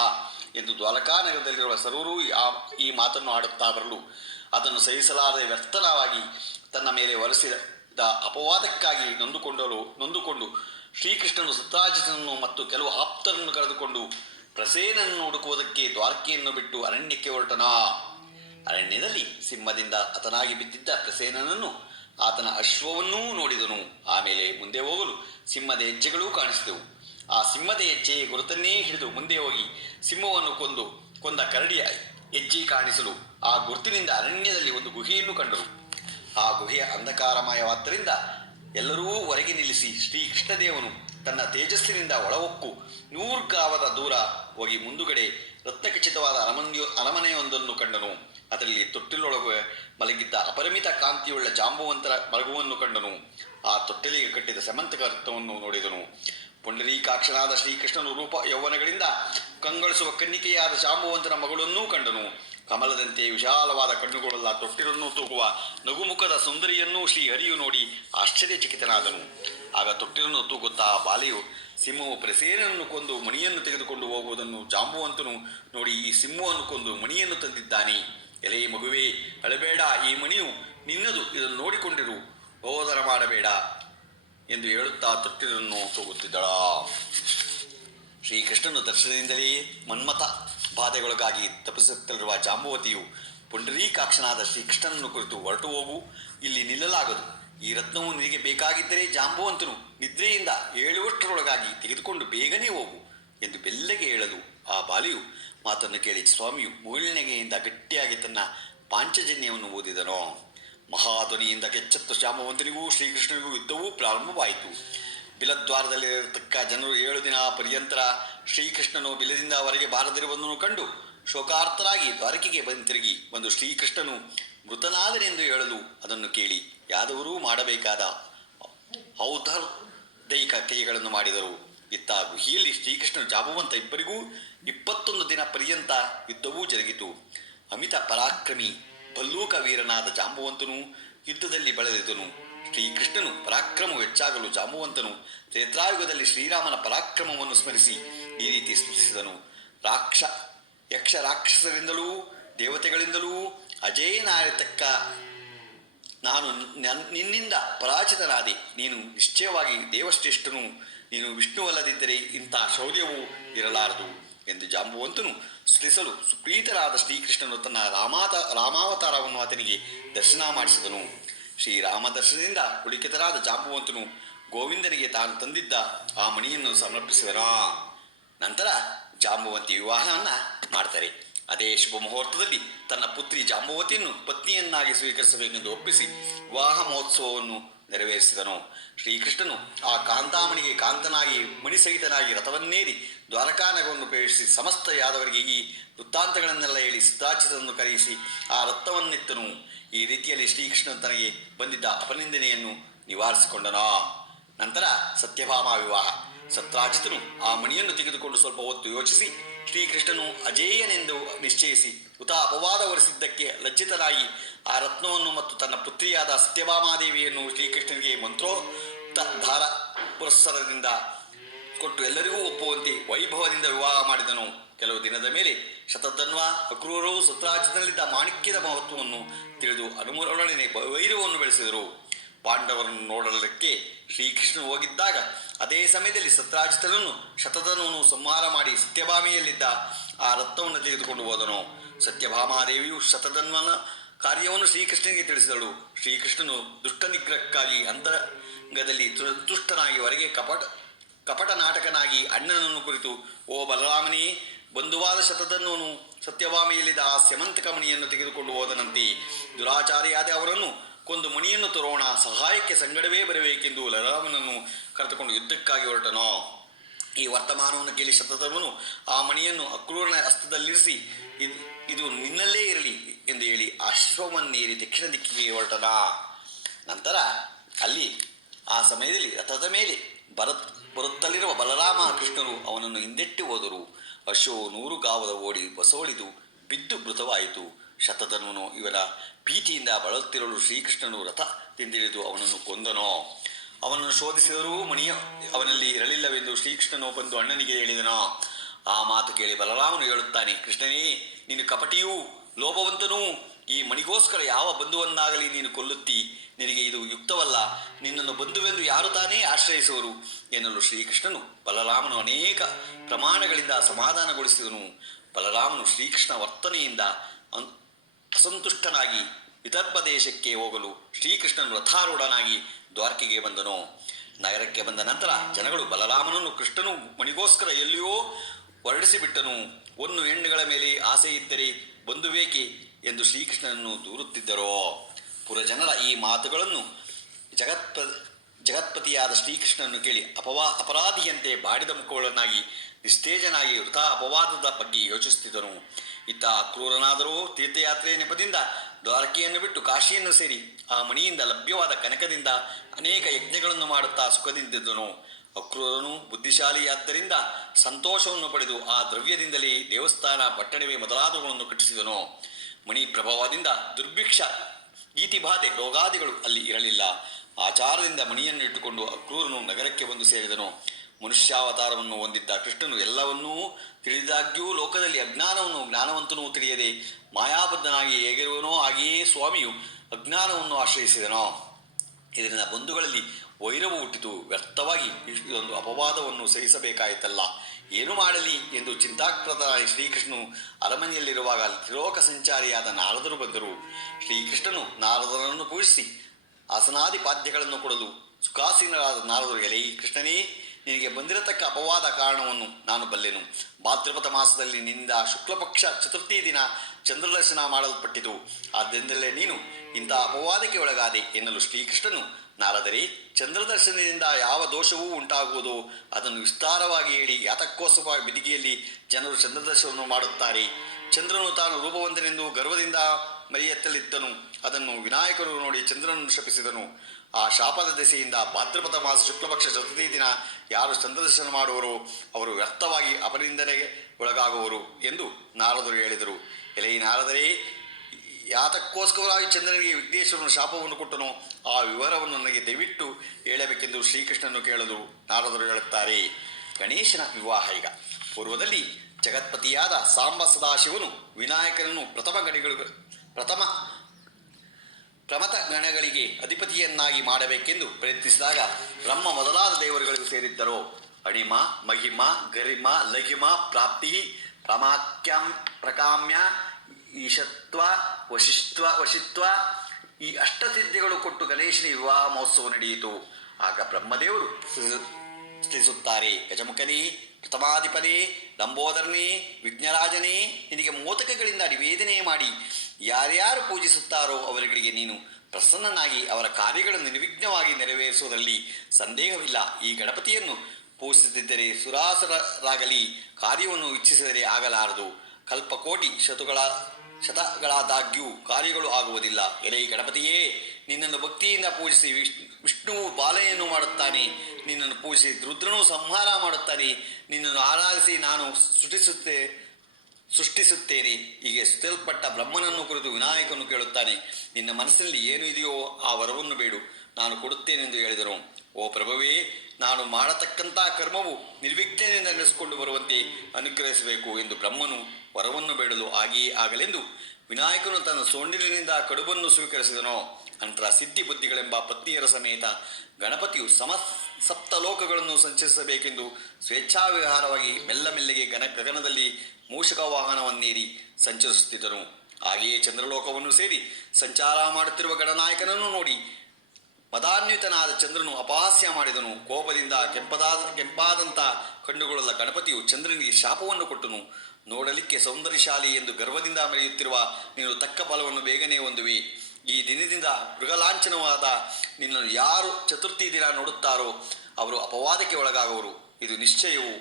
ಎಂದು ದ್ವಾರಕಾ ನಗರದಲ್ಲಿರುವ ಸರ್ವರೂ ಈ ಮಾತನ್ನು ಆಡುತ್ತಾ ಬರಲು ಅದನ್ನು ಸಹಿಸಲಾರದೆ ವ್ಯರ್ಥನವಾಗಿ ತನ್ನ ಮೇಲೆ ಹೊರಿಸಿದ ಅಪವಾದಕ್ಕಾಗಿ ನೊಂದುಕೊಂಡು ಶ್ರೀಕೃಷ್ಣನು ಸತ್ರಾಜಿತನನ್ನು ಮತ್ತು ಕೆಲವು ಆಪ್ತರನ್ನು ಕರೆದುಕೊಂಡು ಪ್ರಸೇನನ್ನು ಹುಡುಕುವುದಕ್ಕೆ ದ್ವಾರಕೆಯನ್ನು ಬಿಟ್ಟು ಅರಣ್ಯಕ್ಕೆ ಹೊರಟನ. ಅರಣ್ಯದಲ್ಲಿ ಸಿಂಹದಿಂದ ಹತನಾಗಿ ಬಿದ್ದಿದ್ದ ಪ್ರಸೇನನನ್ನು ಆತನ ಅಶ್ವವನ್ನೂ ನೋಡಿದನು. ಆಮೇಲೆ ಮುಂದೆ ಹೋಗಲು ಸಿಂಹದ ಹೆಜ್ಜೆಗಳೂ ಕಾಣಿಸಿದವು. ಆ ಸಿಂಹದ ಹೆಜ್ಜೆಯ ಗುರುತನ್ನೇ ಹಿಡಿದು ಮುಂದೆ ಹೋಗಿ ಸಿಂಹವನ್ನು ಕೊಂದ ಕರಡಿಯ ಹೆಜ್ಜೆ ಕಾಣಿಸಲು ಆ ಗುರುತಿನಿಂದ ಅರಣ್ಯದಲ್ಲಿ ಒಂದು ಗುಹೆಯನ್ನು ಕಂಡರು. ಆ ಗುಹೆಯ ಅಂಧಕಾರಮಯವಾದ್ದರಿಂದ ಎಲ್ಲರೂ ಹೊರಗೆ ನಿಲ್ಲಿಸಿ ಶ್ರೀಕೃಷ್ಣದೇವನು ತನ್ನ ತೇಜಸ್ಸಿನಿಂದ ಒಳಹೊಕ್ಕು 100 ಗಾವದ ದೂರ ಹೋಗಿ ಮುಂದುಗಡೆ ರತ್ನಖಚಿತವಾದ ಅರಮನೆಯೊಂದನ್ನು ಕಂಡನು. ಅದರಲ್ಲಿ ತೊಟ್ಟಿಲೊಳಗೆ ಮಲಗಿದ್ದ ಅಪರಿಮಿತ ಕಾಂತಿಯುಳ್ಳ ಜಾಂಬುವಂತರ ಮಲಗುವನ್ನು ಕಂಡನು. ಆ ತೊಟ್ಟಿಲಿಗೆ ಕಟ್ಟಿದ ಸಮಂತಕ ರತ್ನವನ್ನು ನೋಡಿದನು. ಪುಂಡರೀಕಾಕ್ಷನಾದ ಶ್ರೀಕೃಷ್ಣನು ರೂಪ ಯೌವನಗಳಿಂದ ಕಂಗೊಳಿಸುವ ಕನ್ನಿಕೆಯಾದ ಜಾಂಬುವಂತನ ಮಗಳನ್ನೂ ಕಂಡನು. ಕಮಲದಂತೆ ವಿಶಾಲವಾದ ಕಣ್ಣುಗಳುಳ್ಳ ತೊಟ್ಟಿಲನ್ನು ತೂಗುವ ನಗುಮುಖದ ಸುಂದರಿಯನ್ನೂ ಶ್ರೀಹರಿಯು ನೋಡಿ ಆಶ್ಚರ್ಯಚಕಿತನಾದನು. ಆಗ ತೊಟ್ಟಿಲನ್ನು ತೂಗುತ್ತಾ ಬಾಲೆಯು ಸಿಂಹವು ಪ್ರಸೇನನ್ನು ಕೊಂದು ಮಣಿಯನ್ನು ತೆಗೆದುಕೊಂಡು ಹೋಗುವುದನ್ನು ಜಾಂಬುವಂತನು ನೋಡಿ ಈ ಸಿಂಹವನ್ನು ಕೊಂದು ಮಣಿಯನ್ನು ತಂದಿದ್ದಾನೆ ಎಲೆ ಮಗುವೇ, ಅಳಬೇಡ, ಈ ಮಣಿಯು ನಿನ್ನದು, ಇದನ್ನು ನೋಡಿಕೊಂಡಿರು, ರೋದನ ಮಾಡಬೇಡ ಎಂದು ಹೇಳುತ್ತಾ ತೊಟ್ಟಿಲನ್ನು ತೂಗುತ್ತಿದ್ದಳ. ಶ್ರೀಕೃಷ್ಣನ ದರ್ಶನದಿಂದಲೇ ಮನ್ಮಥ ಬಾಧೆಗೊಳಗಾಗಿ ತಪಿಸುತ್ತಿರುವ ಜಾಂಬವತಿಯು ಪುಂಡರೀಕಾಕ್ಷನಾದ ಶ್ರೀಕೃಷ್ಣನನ್ನು ಕುರಿತು, ಹೊರಟು ಹೋಗು, ಇಲ್ಲಿ ನಿಲ್ಲಲಾಗದು. ಈ ರತ್ನವು ನಿನಗೆ ಬೇಕಾಗಿದ್ದರೆ ಜಾಂಬವಂತನು ನಿದ್ರೆಯಿಂದ ಏಳುವಷ್ಟರೊಳಗಾಗಿ ತೆಗೆದುಕೊಂಡು ಬೇಗನೆ ಹೋಗು ಎಂದು ಬೆಲ್ಲಗೆ ಹೇಳಲು, ಆ ಬಾಲಿಯು ಮಾತನ್ನು ಕೇಳಿ ಸ್ವಾಮಿಯು ಮುಗಿಲ್ನೆಗೆಯಿಂದ ಗಟ್ಟಿಯಾಗಿ ತನ್ನ ಪಾಂಚಜನ್ಯವನ್ನು ಓದಿದನು. ಮಹಾಧ್ವನಿಯಿಂದ ಕೆಚ್ಚೆತ್ತ ಜಾಂಬವಂತನಿಗೂ ಶ್ರೀಕೃಷ್ಣನಿಗೂ ಯುದ್ಧವೂ ಪ್ರಾರಂಭವಾಯಿತು. ಬಿಲದ್ವಾರದಲ್ಲಿರತಕ್ಕ ಜನರು 7 ದಿನ ಪರ್ಯಂತರ ಶ್ರೀಕೃಷ್ಣನು ಬಿಲದಿಂದ ಹೊರಗೆ ಬಾರದಿರುವುದನ್ನು ಕಂಡು ಶೋಕಾರ್ತರಾಗಿ ದ್ವಾರಕೆಗೆ ತಿರುಗಿ ಬಂದು ಶ್ರೀಕೃಷ್ಣನು ಮೃತನಾದನೆಂದು ಹೇಳಲು, ಅದನ್ನು ಕೇಳಿ ಯಾದವರೂ ಮಾಡಬೇಕಾದ ಔದಾರ್ದೈಕ ಕೈಗಳನ್ನು ಮಾಡಿದರು. ಇತ್ತ ಗುಹಿಯಲ್ಲಿ ಶ್ರೀಕೃಷ್ಣನು ಜಾಂಬವಂತ ಇಬ್ಬರಿಗೂ 21 ದಿನ ಪರ್ಯಂತ ಯುದ್ಧವೂ ಜರುಗಿತು. ಅಮಿತ ಪರಾಕ್ರಮಿ ಭಲ್ಲೂಕ ವೀರನಾದ ಜಾಂಬವಂತನು ಯುದ್ಧದಲ್ಲಿ ಬಳಲಿದನು. ಶ್ರೀಕೃಷ್ಣನು ಪರಾಕ್ರಮವು ಹೆಚ್ಚಾಗಲು ಜಾಂಬವಂತನು ತ್ರೇತಾಯುಗದಲ್ಲಿ ಶ್ರೀರಾಮನ ಪರಾಕ್ರಮವನ್ನು ಸ್ಮರಿಸಿ ಈ ರೀತಿ ಸ್ಮರಿಸಿದನು: ಯಕ್ಷ ರಾಕ್ಷಸರಿಂದಲೂ ದೇವತೆಗಳಿಂದಲೂ ಅಜೇಯನಾಗಿರತಕ್ಕ ನಾನು ನಿನ್ನಿಂದ ಪರಾಜಿತನಾದೆ. ನೀನು ನಿಶ್ಚಯವಾಗಿ ದೇವಶ್ರೇಷ್ಠನು. ನೀನು ವಿಷ್ಣುವಲ್ಲದಿದ್ದರೆ ಇಂಥ ಶೌರ್ಯವೂ ಇರಲಾರದು ಎಂದು ಜಾಂಬವಂತನು ಸ್ತುತಿಸಲು, ಸುಪ್ರೀತರಾದ ಶ್ರೀಕೃಷ್ಣನು ತನ್ನ ರಾಮಾವತಾರವನ್ನು ಆತನಿಗೆ ದರ್ಶನ ಮಾಡಿಸಿದನು. ಶ್ರೀರಾಮ ದರ್ಶನದಿಂದ ಪುಳಿಕಿತರಾದ ಜಾಂಬವಂತನು ಗೋವಿಂದನಿಗೆ ತಾನು ತಂದಿದ್ದ ಆ ಮಣಿಯನ್ನು ಸಮರ್ಪಿಸಿದನು. ನಂತರ ಜಾಂಬವಂತಿ ವಿವಾಹವನ್ನು ಮಾಡ್ತಾರೆ. ಅದೇ ಶುಭ ಮುಹೂರ್ತದಲ್ಲಿ ತನ್ನ ಪುತ್ರಿ ಜಾಂಬವತಿಯನ್ನು ಪತ್ನಿಯನ್ನಾಗಿ ಸ್ವೀಕರಿಸಬೇಕೆಂದು ಒಪ್ಪಿಸಿ ವಿವಾಹ ಮಹೋತ್ಸವವನ್ನು ನೆರವೇರಿಸಿದನು. ಶ್ರೀಕೃಷ್ಣನು ಆ ಕಾಂತಾಮಣಿಗೆ ಕಾಂತನಾಗಿ ಮಣಿಸಹಿತನಾಗಿ ರಥವನ್ನೇರಿ ದ್ವಾರಕಾನಗರವನ್ನು ಪ್ರವೇಶಿಸಿ ಸಮಸ್ತ ಯಾದವರಿಗೆ ಈ ವೃತ್ತಾಂತಗಳನ್ನೆಲ್ಲ ಹೇಳಿ ಸಿದ್ಧಾಚಿತನನ್ನು ಕರೆಯಿಸಿ ಆ ರಥವನ್ನೆತ್ತನು. ಈ ರೀತಿಯಲ್ಲಿ ಶ್ರೀಕೃಷ್ಣನು ತನಗೆ ಬಂದಿದ್ದ ಅಪನಿಂದನೆಯನ್ನು ನಿವಾರಿಸಿಕೊಂಡನು. ನಂತರ ಸತ್ಯಭಾಮ ವಿವಾಹ. ಸತ್ರಾಜಿತನು ಆ ಮಣಿಯನ್ನು ತೆಗೆದುಕೊಂಡು ಸ್ವಲ್ಪ ಹೊತ್ತು ಯೋಚಿಸಿ ಶ್ರೀಕೃಷ್ಣನು ಅಜೇಯನೆಂದು ನಿಶ್ಚಯಿಸಿ ಅಪವಾದ ಹೊರಿಸಿದ್ದಕ್ಕೆ ಲಜ್ಜಿತನಾಗಿ ಆ ರತ್ನವನ್ನು ಮತ್ತು ತನ್ನ ಪುತ್ರಿಯಾದ ಸತ್ಯಭಾಮಾದೇವಿಯನ್ನು ಶ್ರೀಕೃಷ್ಣನಿಗೆ ಮಂತ್ರೋಕ್ತಧಾರ ಪುರಸ್ಸರದಿಂದ ಕೊಟ್ಟು ಎಲ್ಲರಿಗೂ ಒಪ್ಪುವಂತೆ ವೈಭವದಿಂದ ವಿವಾಹ ಮಾಡಿದನು. ಕೆಲವು ದಿನದ ಮೇಲೆ ಶತಧನ್ವ ಅಕ್ರೂರರು ಸತ್ರಾಜಿತನಲ್ಲಿದ್ದ ಮಾಣಿಕ್ಯದ ಮಹತ್ವವನ್ನು ತಿಳಿದು ಅನುಮರೊಡನೆ ವೈರವನ್ನು ಬೆಳೆಸಿದರು. ಪಾಂಡವರನ್ನು ನೋಡಲಿಕ್ಕೆ ಶ್ರೀಕೃಷ್ಣನು ಹೋಗಿದ್ದಾಗ ಅದೇ ಸಮಯದಲ್ಲಿ ಸತ್ರಾಜಿತನನ್ನು ಶತಧನ್ವನು ಸಂಹಾರ ಮಾಡಿ ಸತ್ಯಭಾಮೆಯಲ್ಲಿದ್ದ ಆ ರತ್ನವನ್ನು ತೆಗೆದುಕೊಂಡು ಹೋದನು. ಸತ್ಯಭಾಮಾದೇವಿಯು ಶತಧನ್ವನ ಕಾರ್ಯವನ್ನು ಶ್ರೀಕೃಷ್ಣನಿಗೆ ತಿಳಿಸಿದಳು. ಶ್ರೀಕೃಷ್ಣನು ದುಷ್ಟ ನಿಗ್ರಹಕ್ಕಾಗಿ ಅಂತರಂಗದಲ್ಲಿ ತುಷ್ಟನಾಗಿ ಹೊರಗೆ ಕಪಟ ನಾಟಕನಾಗಿ ಅಣ್ಣನನ್ನು ಕುರಿತು, ಓ ಬಲರಾಮನೇ, ಬಂಧುವಾದ ಶತಧನ್ವನು ಸತ್ಯಭಾಮೆಯಲ್ಲಿದ್ದ ಆ ಸ್ಯಮಂತಕ ಮಣಿಯನ್ನು ತೆಗೆದುಕೊಂಡು ಹೋದನಂತೆ ದುರಾಚಾರಿಯಾದ ಅವರನ್ನು ಕೊಂದು ಮಣಿಯನ್ನು ತರೋಣ, ಸಹಾಯಕ್ಕೆ ಸಂಗಡವೇ ಬರಬೇಕೆಂದು ಬಲರಾಮನನ್ನು ಕರೆದುಕೊಂಡು ಯುದ್ಧಕ್ಕಾಗಿ ಹೊರಟನು. ಈ ವರ್ತಮಾನವನ್ನು ಕೇಳಿ ಶತಧನ್ವನು ಆ ಮಣಿಯನ್ನು ಅಕ್ರೂರನ ಹಸ್ತದಲ್ಲಿರಿಸಿ, ಇದು ನಿನ್ನಲ್ಲೇ ಇರಲಿ ಎಂದು ಹೇಳಿ ಅಶ್ವವನ್ನೇರಿ ದಕ್ಷಿಣ ದಿಕ್ಕಿಗೆ ಹೊರಟನ. ನಂತರ ಅಲ್ಲಿ ಆ ಸಮಯದಲ್ಲಿ ರಥದ ಮೇಲೆ ಬರುತ್ತಲಿರುವ ಬಲರಾಮ ಕೃಷ್ಣರು ಅವನನ್ನು ಹಿಂದೆಟ್ಟಿ ಹೋದರು. ಅಶ್ವವು 100 ಗಾವದ ಓಡಿ ಬಸವಳಿದು ಬಿದ್ದು ಮೃತವಾಯಿತು. ಶತಧನ್ವನು ಇವರ ಭೀತಿಯಿಂದ ಬಳಲುತ್ತಿರಲು ಶ್ರೀಕೃಷ್ಣನು ರಥದಿಂದಿಳಿದು ಅವನನ್ನು ಕೊಂದನು. ಅವನನ್ನು ಶೋಧಿಸಿದರೂ ಮಣಿಯ ಅವನಲ್ಲಿ ಇರಲಿಲ್ಲವೆಂದು ಶ್ರೀಕೃಷ್ಣನು ಬಂದು ಅಣ್ಣನಿಗೆ ಹೇಳಿದನು. ಆ ಮಾತು ಕೇಳಿ ಬಲರಾಮನು ಹೇಳುತ್ತಾನೆ: ಕೃಷ್ಣನೇ, ನೀನು ಕಪಟಿಯೂ ಲೋಭವಂತನೂ. ಈ ಮಣಿಗೋಸ್ಕರ ಯಾವ ಬಂಧುವನ್ನಾಗಲಿ ನೀನು ಕೊಲ್ಲುತ್ತಿ. ನಿನಗೆ ಇದು ಯುಕ್ತವಲ್ಲ. ನಿನ್ನನ್ನು ಬಂಧುವೆಂದು ಯಾರು ತಾನೇ ಆಶ್ರಯಿಸುವರು ಎನ್ನಲು ಶ್ರೀಕೃಷ್ಣನು ಬಲರಾಮನು ಅನೇಕ ಪ್ರಮಾಣಗಳಿಂದ ಸಮಾಧಾನಗೊಳಿಸಿದನು. ಬಲರಾಮನು ಶ್ರೀಕೃಷ್ಣ ವರ್ತನೆಯಿಂದ ಅಸಂತುಷ್ಟನಾಗಿ ವಿದರ್ಭ ದೇಶಕ್ಕೆ ಹೋಗಲು ಶ್ರೀಕೃಷ್ಣನು ರಥಾರೂಢನಾಗಿ ದ್ವಾರಕೆಗೆ ಬಂದನು. ನಗರಕ್ಕೆ ಬಂದ ನಂತರ ಜನಗಳು ಬಲರಾಮನನ್ನು ಕೃಷ್ಣನು ಮಣಿಗೋಸ್ಕರ ಎಲ್ಲಿಯೋ ಹೊರಡಿಸಿಬಿಟ್ಟನು, ಒಂದು ಹೆಣ್ಣುಗಳ ಮೇಲೆ ಆಸೆ ಇದ್ದರೆ ಬಂಧುಬೇಕೆ ಎಂದು ಶ್ರೀಕೃಷ್ಣನನ್ನು ದೂರುತ್ತಿದ್ದರು. ಪುರಜನರ ಈ ಮಾತುಗಳನ್ನು ಜಗತ್ಪತಿಯಾದ ಶ್ರೀಕೃಷ್ಣನನ್ನು ಕೇಳಿ ಅಪರಾಧಿಯಂತೆ ಬಾಡಿದ ಮುಖಗಳನ್ನಾಗಿ ನಿಸ್ತೇಜನಾಗಿ ವೃಥಾ ಅಪವಾದದ ಬಗ್ಗೆ ಯೋಚಿಸುತ್ತಿದ್ದನು. ಇತ್ತ ಕ್ರೂರನಾದರೂ ತೀರ್ಥಯಾತ್ರೆ ನೆಪದಿಂದ ದ್ವಾರಕೆಯನ್ನು ಬಿಟ್ಟು ಕಾಶಿಯನ್ನು ಸೇರಿ ಆ ಮಣಿಯಿಂದ ಲಭ್ಯವಾದ ಕನಕದಿಂದ ಅನೇಕ ಯಜ್ಞಗಳನ್ನು ಮಾಡುತ್ತಾ ಸುಖದಿಂದಿದ್ದನು. ಅಕ್ರೂರನು ಬುದ್ಧಿಶಾಲಿಯಾದ್ದರಿಂದ ಸಂತೋಷವನ್ನು ಪಡೆದು ಆ ದ್ರವ್ಯದಿಂದಲೇ ದೇವಸ್ಥಾನ, ಪಟ್ಟಣವೇ ಮೊದಲಾದವುಗಳನ್ನು ಕಟ್ಟಿಸಿದನು. ಮಣಿ ಪ್ರಭಾವದಿಂದ ದುರ್ಭಿಕ್ಷ, ಈತಿಬಾಧೆ, ರೋಗಾದಿಗಳು ಅಲ್ಲಿ ಇರಲಿಲ್ಲ. ಆಚಾರದಿಂದ ಮಣಿಯನ್ನು ಇಟ್ಟುಕೊಂಡು ಅಕ್ರೂರನು ನಗರಕ್ಕೆ ಬಂದು ಸೇರಿದನು. ಮನುಷ್ಯಾವತಾರವನ್ನು ಹೊಂದಿದ್ದ ಕೃಷ್ಣನು ಎಲ್ಲವನ್ನೂ ತಿಳಿದಾಗ್ಯೂ ಲೋಕದಲ್ಲಿ ಅಜ್ಞಾನವನ್ನು ಜ್ಞಾನವಂತನೂ ತಿಳಿಯದೆ ಮಾಯಾಬದ್ಧನಾಗಿ ಹೇಗಿರುವನೋ ಹಾಗೆಯೇ ಸ್ವಾಮಿಯು ಅಜ್ಞಾನವನ್ನು ಆಶ್ರಯಿಸಿದನೋ. ಇದರಿಂದ ಬಂಧುಗಳಲ್ಲಿ ವೈರವು ಹುಟ್ಟಿತು. ವ್ಯರ್ಥವಾಗಿ ಇಷ್ಟೊಂದು ಅಪವಾದವನ್ನು ಸಹಿಸಬೇಕಾಯಿತಲ್ಲ, ಏನು ಮಾಡಲಿ ಎಂದು ಚಿಂತಾಕ್ರಾಂತನಾಗಿ ಶ್ರೀಕೃಷ್ಣನು ಅರಮನೆಯಲ್ಲಿರುವಾಗ ತ್ರಿಲೋಕ ಸಂಚಾರಿಯಾದ ನಾರದರು ಬಂದರು. ಶ್ರೀಕೃಷ್ಣನು ನಾರದರನ್ನು ಪೂಜಿಸಿ ಆಸನಾದಿ ಪಾದ್ಯಗಳನ್ನು ಕೊಡಲು ಸುಖಾಸೀನರಾದ ನಾರದರು, ಎಲೈ ಕೃಷ್ಣನೇ, ನಿನಗೆ ಬಂದಿರತಕ್ಕ ಅಪವಾದ ಕಾರಣವನ್ನು ನಾನು ಬಲ್ಲೆನು. ಭಾದ್ರಪದ ಮಾಸದಲ್ಲಿ ನಿನ್ನಿಂದ ಶುಕ್ಲಪಕ್ಷ ಚತುರ್ಥಿ ದಿನ ಚಂದ್ರದರ್ಶನ ಮಾಡಲ್ಪಟ್ಟಿತು. ಆದ್ದರಿಂದಲೇ ನೀನು ಇಂಥ ಅಪವಾದಕ್ಕೆ ಒಳಗಾದೆ ಎನ್ನಲು ಶ್ರೀಕೃಷ್ಣನು, ನಾರದರೆ, ಚಂದ್ರದರ್ಶನದಿಂದ ಯಾವ ದೋಷವೂ ಉಂಟಾಗುವುದೋ ಅದನ್ನು ವಿಸ್ತಾರವಾಗಿ ಹೇಳಿ. ಯಾತಕ್ಕೋಸ್ಕರ ಬಿದಿಗೆಯಲ್ಲಿ ಜನರು ಚಂದ್ರದರ್ಶನವನ್ನು ಮಾಡುತ್ತಾರೆ? ಚಂದ್ರನು ತಾನು ರೂಪವಂತನೆಂದು ಗರ್ವದಿಂದ ಮರೆಯತ್ತಲಿದ್ದನು. ಅದನ್ನು ವಿನಾಯಕರು ನೋಡಿ ಚಂದ್ರನನ್ನು ಶಪಿಸಿದನು. ಆ ಶಾಪದ ದೆಸೆಯಿಂದ ಭಾದ್ರಪದ ಮಾಸ ಶುಕ್ಲಪಕ್ಷ ಚತುರ್ಥಿ ದಿನ ಯಾರು ಚಂದ್ರದರ್ಶನ ಮಾಡುವರೋ ಅವರು ವ್ಯರ್ಥವಾಗಿ ಅಪನಿಂದನೆಗೆ ಒಳಗಾಗುವರು ಎಂದು ನಾರದರು ಹೇಳಿದರು. ಎಲೈ ನಾರದರೆ, ಯಾತಕ್ಕೋಸ್ಕರವಾಗಿ ಚಂದ್ರನಿಗೆ ವಿಘ್ನೇಶ್ವರನು ಶಾಪವನ್ನು ಕೊಟ್ಟನೋ ಆ ವಿವರವನ್ನು ನನಗೆ ದಯವಿಟ್ಟು ಹೇಳಬೇಕೆಂದು ಶ್ರೀಕೃಷ್ಣನು ಕೇಳಲು ನಾರದರು ಹೇಳುತ್ತಾರೆ. ಗಣೇಶನ ವಿವಾಹ. ಈಗ ಪೂರ್ವದಲ್ಲಿ ಜಗತ್ಪತಿಯಾದ ಸಾಂಬ ಸದಾಶಿವನು ವಿನಾಯಕನನ್ನು ಪ್ರಮಥ ಗಣಗಳಿಗೆ ಅಧಿಪತಿಯನ್ನಾಗಿ ಮಾಡಬೇಕೆಂದು ಪ್ರಯತ್ನಿಸಿದಾಗ ಬ್ರಹ್ಮ ಮೊದಲಾದ ದೇವರುಗಳಿಗೂ ಸೇರಿದ್ದರೋ. ಅಣಿಮ, ಮಹಿಮ, ಗರಿಮ, ಲಘಿಮ, ಪ್ರಾಪ್ತಿ, ಪ್ರಮಾಕ್ಯಂ, ಪ್ರಕಾಮ್ಯ, ಈಶತ್ವ, ವಶಿತ್ವ ಈ ಅಷ್ಟಸಿದ್ಧಿಗಳು ಕೊಟ್ಟು ಗಣೇಶನ ವಿವಾಹ ಮಹೋತ್ಸವ ನಡೆಯಿತು. ಆಗ ಬ್ರಹ್ಮದೇವರು ಸ್ತುತಿಸುತ್ತಾರೆ, ಗಜಮುಖನೇ, ಪ್ರಥಮಾಧಿಪನೇ, ಲಂಬೋದರನೇ, ವಿಘ್ನರಾಜನೇ, ನಿನಗೆ ಮೋದಕಗಳಿಂದ ನಿವೇದನೆ ಮಾಡಿ ಯಾರ್ಯಾರು ಪೂಜಿಸುತ್ತಾರೋ ಅವರುಗಳಿಗೆ ನೀನು ಪ್ರಸನ್ನನಾಗಿ ಅವರ ಕಾರ್ಯಗಳನ್ನು ನಿರ್ವಿಘ್ನವಾಗಿ ನೆರವೇರಿಸುವುದರಲ್ಲಿ ಸಂದೇಹವಿಲ್ಲ. ಈ ಗಣಪತಿಯನ್ನು ಪೂಜಿಸುತ್ತಿದ್ದರೆ ಸುರಾಸುರರಾಗಲಿ ಕಾರ್ಯವನ್ನು ಇಚ್ಛಿಸಿದರೆ ಆಗಲಾರದು. ಕಲ್ಪಕೋಟಿ ಶತಗಳಾದಾಗ್ಯೂ ಕಾರ್ಯಗಳು ಆಗುವುದಿಲ್ಲ. ಎಲೈ ಗಣಪತಿಯೇ, ನಿನ್ನನ್ನು ಭಕ್ತಿಯಿಂದ ಪೂಜಿಸಿ ವಿಷ್ಣುವು ಪಾಲನೆಯನ್ನು ಮಾಡುತ್ತಾನೆ. ನಿನ್ನನ್ನು ಪೂಜಿಸಿ ರುದ್ರನು ಸಂಹಾರ ಮಾಡುತ್ತಾನೆ. ನಿನ್ನನ್ನು ಆರಾಧಿಸಿ ನಾನು ಸೃಷ್ಟಿಸುತ್ತೇನೆ. ಹೀಗೆ ಸ್ತುತಿಸಲ್ಪಟ್ಟ ಬ್ರಹ್ಮನನ್ನು ಕುರಿತು ವಿನಾಯಕನು ಕೇಳುತ್ತಾನೆ, ನಿನ್ನ ಮನಸ್ಸಿನಲ್ಲಿ ಏನು ಇದೆಯೋ ಆ ವರವನ್ನು ಬೇಡು, ನಾನು ಕೊಡುತ್ತೇನೆಂದು ಹೇಳಿದನು. ಓ ಪ್ರಭುವೇ, ನಾನು ಮಾಡತಕ್ಕಂಥ ಕರ್ಮವು ನಿರ್ವಿಘ್ನದಿಂದ ನಡೆಸಿಕೊಂಡು ಬರುವಂತೆ ಅನುಗ್ರಹಿಸಬೇಕು ಎಂದು ಬ್ರಹ್ಮನು ವರವನ್ನು ಬೇಡಲು ಹಾಗೆಯೇ ಆಗಲೆಂದು ವಿನಾಯಕನು ತನ್ನ ಸೊಂಡಿಲಿನಿಂದ ಕಡುಬನ್ನು ಸ್ವೀಕರಿಸಿದನೋ. ನಂತರ ಸಿದ್ಧಿ ಬುದ್ಧಿಗಳೆಂಬ ಪತ್ನಿಯರ ಸಮೇತ ಗಣಪತಿಯು ಸಪ್ತಲೋಕಗಳನ್ನು ಸಂಚರಿಸಬೇಕೆಂದು ಸ್ವೇಚ್ಛಾವಿಹಾರವಾಗಿ ಮೆಲ್ಲಮೆಲ್ಲಗೆ ಗಗನದಲ್ಲಿ ಮೂಷಕ ವಾಹನವನ್ನೇರಿ ಸಂಚರಿಸುತ್ತಿದ್ದನು. ಹಾಗೆಯೇ ಚಂದ್ರಲೋಕವನ್ನು ಸೇರಿ ಸಂಚಾರ ಮಾಡುತ್ತಿರುವ ಗಣನಾಯಕನನ್ನು ನೋಡಿ ಮದಾನ್ವಿತನಾದ ಚಂದ್ರನು ಅಪಹಾಸ್ಯ ಮಾಡಿದನು. ಕೋಪದಿಂದ ಕೆಂಪಾದಂಥ ಕಣ್ಣುಗಳುಳ್ಳ ಗಣಪತಿಯು ಚಂದ್ರನಿಗೆ ಶಾಪವನ್ನು ಕೊಟ್ಟನು. ನೋಡಲಿಕ್ಕೆ ಸೌಂದರ್ಯಶಾಲಿ ಎಂದು ಗರ್ವದಿಂದ ಮೆರೆಯುತ್ತಿರುವ ನೀನು ತಕ್ಕ ಫಲವನ್ನು ಬೇಗನೆ ಹೊಂದುವೆ. ಈ ದಿನದಿಂದ ಮೃಗಲಾಂಛನವಾದ ನಿನ್ನನ್ನು ಯಾರು ಚತುರ್ಥಿ ದಿನ ನೋಡುತ್ತಾರೋ ಅವರು ಅಪವಾದಕ್ಕೆ ಒಳಗಾಗುವರು, ಇದು ನಿಶ್ಚಯವು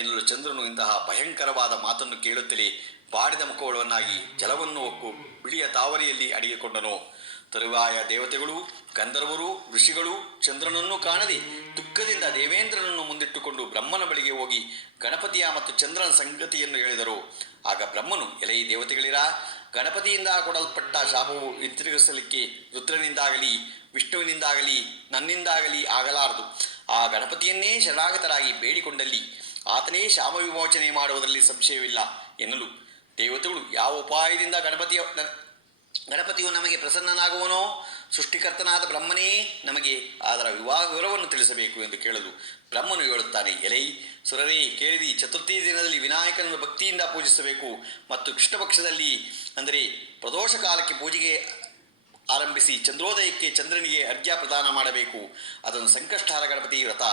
ಎನ್ನಲು ಚಂದ್ರನು ಇಂತಹ ಭಯಂಕರವಾದ ಮಾತನ್ನು ಕೇಳುತ್ತಲೇ ಬಾಡಿದ ಮುಖವನ್ನಾಗಿ ಜಲವನ್ನು ಹೊಕ್ಕು ಬಿಳಿಯ ತಾವರಿಯಲ್ಲಿ ಅಡಗಿಕೊಂಡನು. ತರುವಾಯ ದೇವತೆಗಳು, ಗಂಧರ್ವರು, ಋಷಿಗಳು ಚಂದ್ರನನ್ನು ಕಾಣದೆ ದುಃಖದಿಂದ ದೇವೇಂದ್ರನನ್ನು ಮುಂದಿಟ್ಟುಕೊಂಡು ಬ್ರಹ್ಮನ ಬಳಿಗೆ ಹೋಗಿ ಗಣಪತಿಯ ಮತ್ತು ಚಂದ್ರನ ಸಂಗತಿಯನ್ನು ಹೇಳಿದರು. ಆಗ ಬ್ರಹ್ಮನು, ಎಲೈ ದೇವತೆಗಳಿರ, ಗಣಪತಿಯಿಂದ ಕೊಡಲ್ಪಟ್ಟ ಶಾಪವು ಹಿಂತಿರುಗಿಸಲಿಕ್ಕೆ ರುದ್ರನಿಂದಾಗಲಿ ವಿಷ್ಣುವಿನಿಂದಾಗಲಿ ನನ್ನಿಂದಾಗಲಿ ಆಗಲಾರದು. ಆ ಗಣಪತಿಯನ್ನೇ ಶರಣಾಗತರಾಗಿ ಬೇಡಿಕೊಂಡಲ್ಲಿ ಆತನೇ ಶಾಪ ವಿಮೋಚನೆ ಮಾಡುವುದರಲ್ಲಿ ಸಂಶಯವಿಲ್ಲ ಎನ್ನಲು ದೇವತೆಗಳು, ಯಾವ ಉಪಾಯದಿಂದ ಗಣಪತಿಯು ನಮಗೆ ಪ್ರಸನ್ನನಾಗುವನೋ ಸೃಷ್ಟಿಕರ್ತನಾದ ಬ್ರಹ್ಮನೇ ನಮಗೆ ಅದರ ವಿವರವನ್ನು ತಿಳಿಸಬೇಕು ಎಂದು ಕೇಳಲು ಬ್ರಹ್ಮನು ಹೇಳುತ್ತಾನೆ, ಎಲೈ ಸುರರೇ, ಕೇಳಿರಿ, ಚತುರ್ಥಿ ದಿನದಲ್ಲಿ ವಿನಾಯಕನನ್ನು ಭಕ್ತಿಯಿಂದ ಪೂಜಿಸಬೇಕು ಮತ್ತು ಕೃಷ್ಣಪಕ್ಷದಲ್ಲಿ ಅಂದರೆ ಪ್ರದೋಷ ಕಾಲಕ್ಕೆ ಪೂಜೆಗೆ ಆರಂಭಿಸಿ ಚಂದ್ರೋದಯಕ್ಕೆ ಚಂದ್ರನಿಗೆ ಅರ್ಘ್ಯ ಪ್ರದಾನ ಮಾಡಬೇಕು. ಅದನ್ನು ಸಂಕಷ್ಟಹಾರ ಗಣಪತಿ ವ್ರತ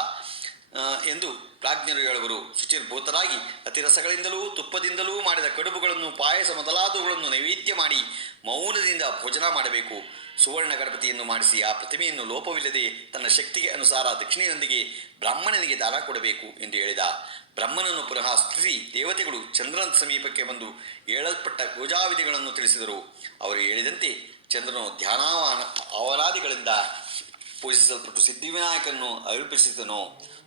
ಎಂದು ಪ್ರಾಜ್ಞರು ಹೇಳುವರು. ಶುಚಿರ್ಭೂತರಾಗಿ ಅತಿರಸಗಳಿಂದಲೂ ತುಪ್ಪದಿಂದಲೂ ಮಾಡಿದ ಕಡುಬುಗಳನ್ನು, ಪಾಯಸ ಮೊದಲಾದವುಗಳನ್ನು ನೈವೇದ್ಯ ಮಾಡಿ ಮೌನದಿಂದ ಭೋಜನ ಮಾಡಬೇಕು. ಸುವರ್ಣ ಗಣಪತಿಯನ್ನು ಮಾಡಿಸಿ ಆ ಪ್ರತಿಮೆಯನ್ನು ಲೋಪವಿಲ್ಲದೆ ತನ್ನ ಶಕ್ತಿಗೆ ಅನುಸಾರ ದಕ್ಷಿಣೆಯೊಂದಿಗೆ ಬ್ರಾಹ್ಮಣನಿಗೆ ದಾನ ಕೊಡಬೇಕು ಎಂದು ಹೇಳಿದ. ಬ್ರಹ್ಮನನ್ನು ಪುನಃ ಸ್ತುತಿಸಿ ದೇವತೆಗಳು ಚಂದ್ರನ ಸಮೀಪಕ್ಕೆ ಬಂದು ಹೇಳಲ್ಪಟ್ಟ ಪೂಜಾವಿಧಿಗಳನ್ನು ತಿಳಿಸಿದರು. ಅವರು ಹೇಳಿದಂತೆ ಚಂದ್ರನು ಅವರಾದಿಗಳಿಂದ ಪೂಜಿಸಲ್ಪಟ್ಟು ಸಿದ್ಧಿವಿನಾಯಕನನ್ನು ಅರ್ಪಿಸಿದನು.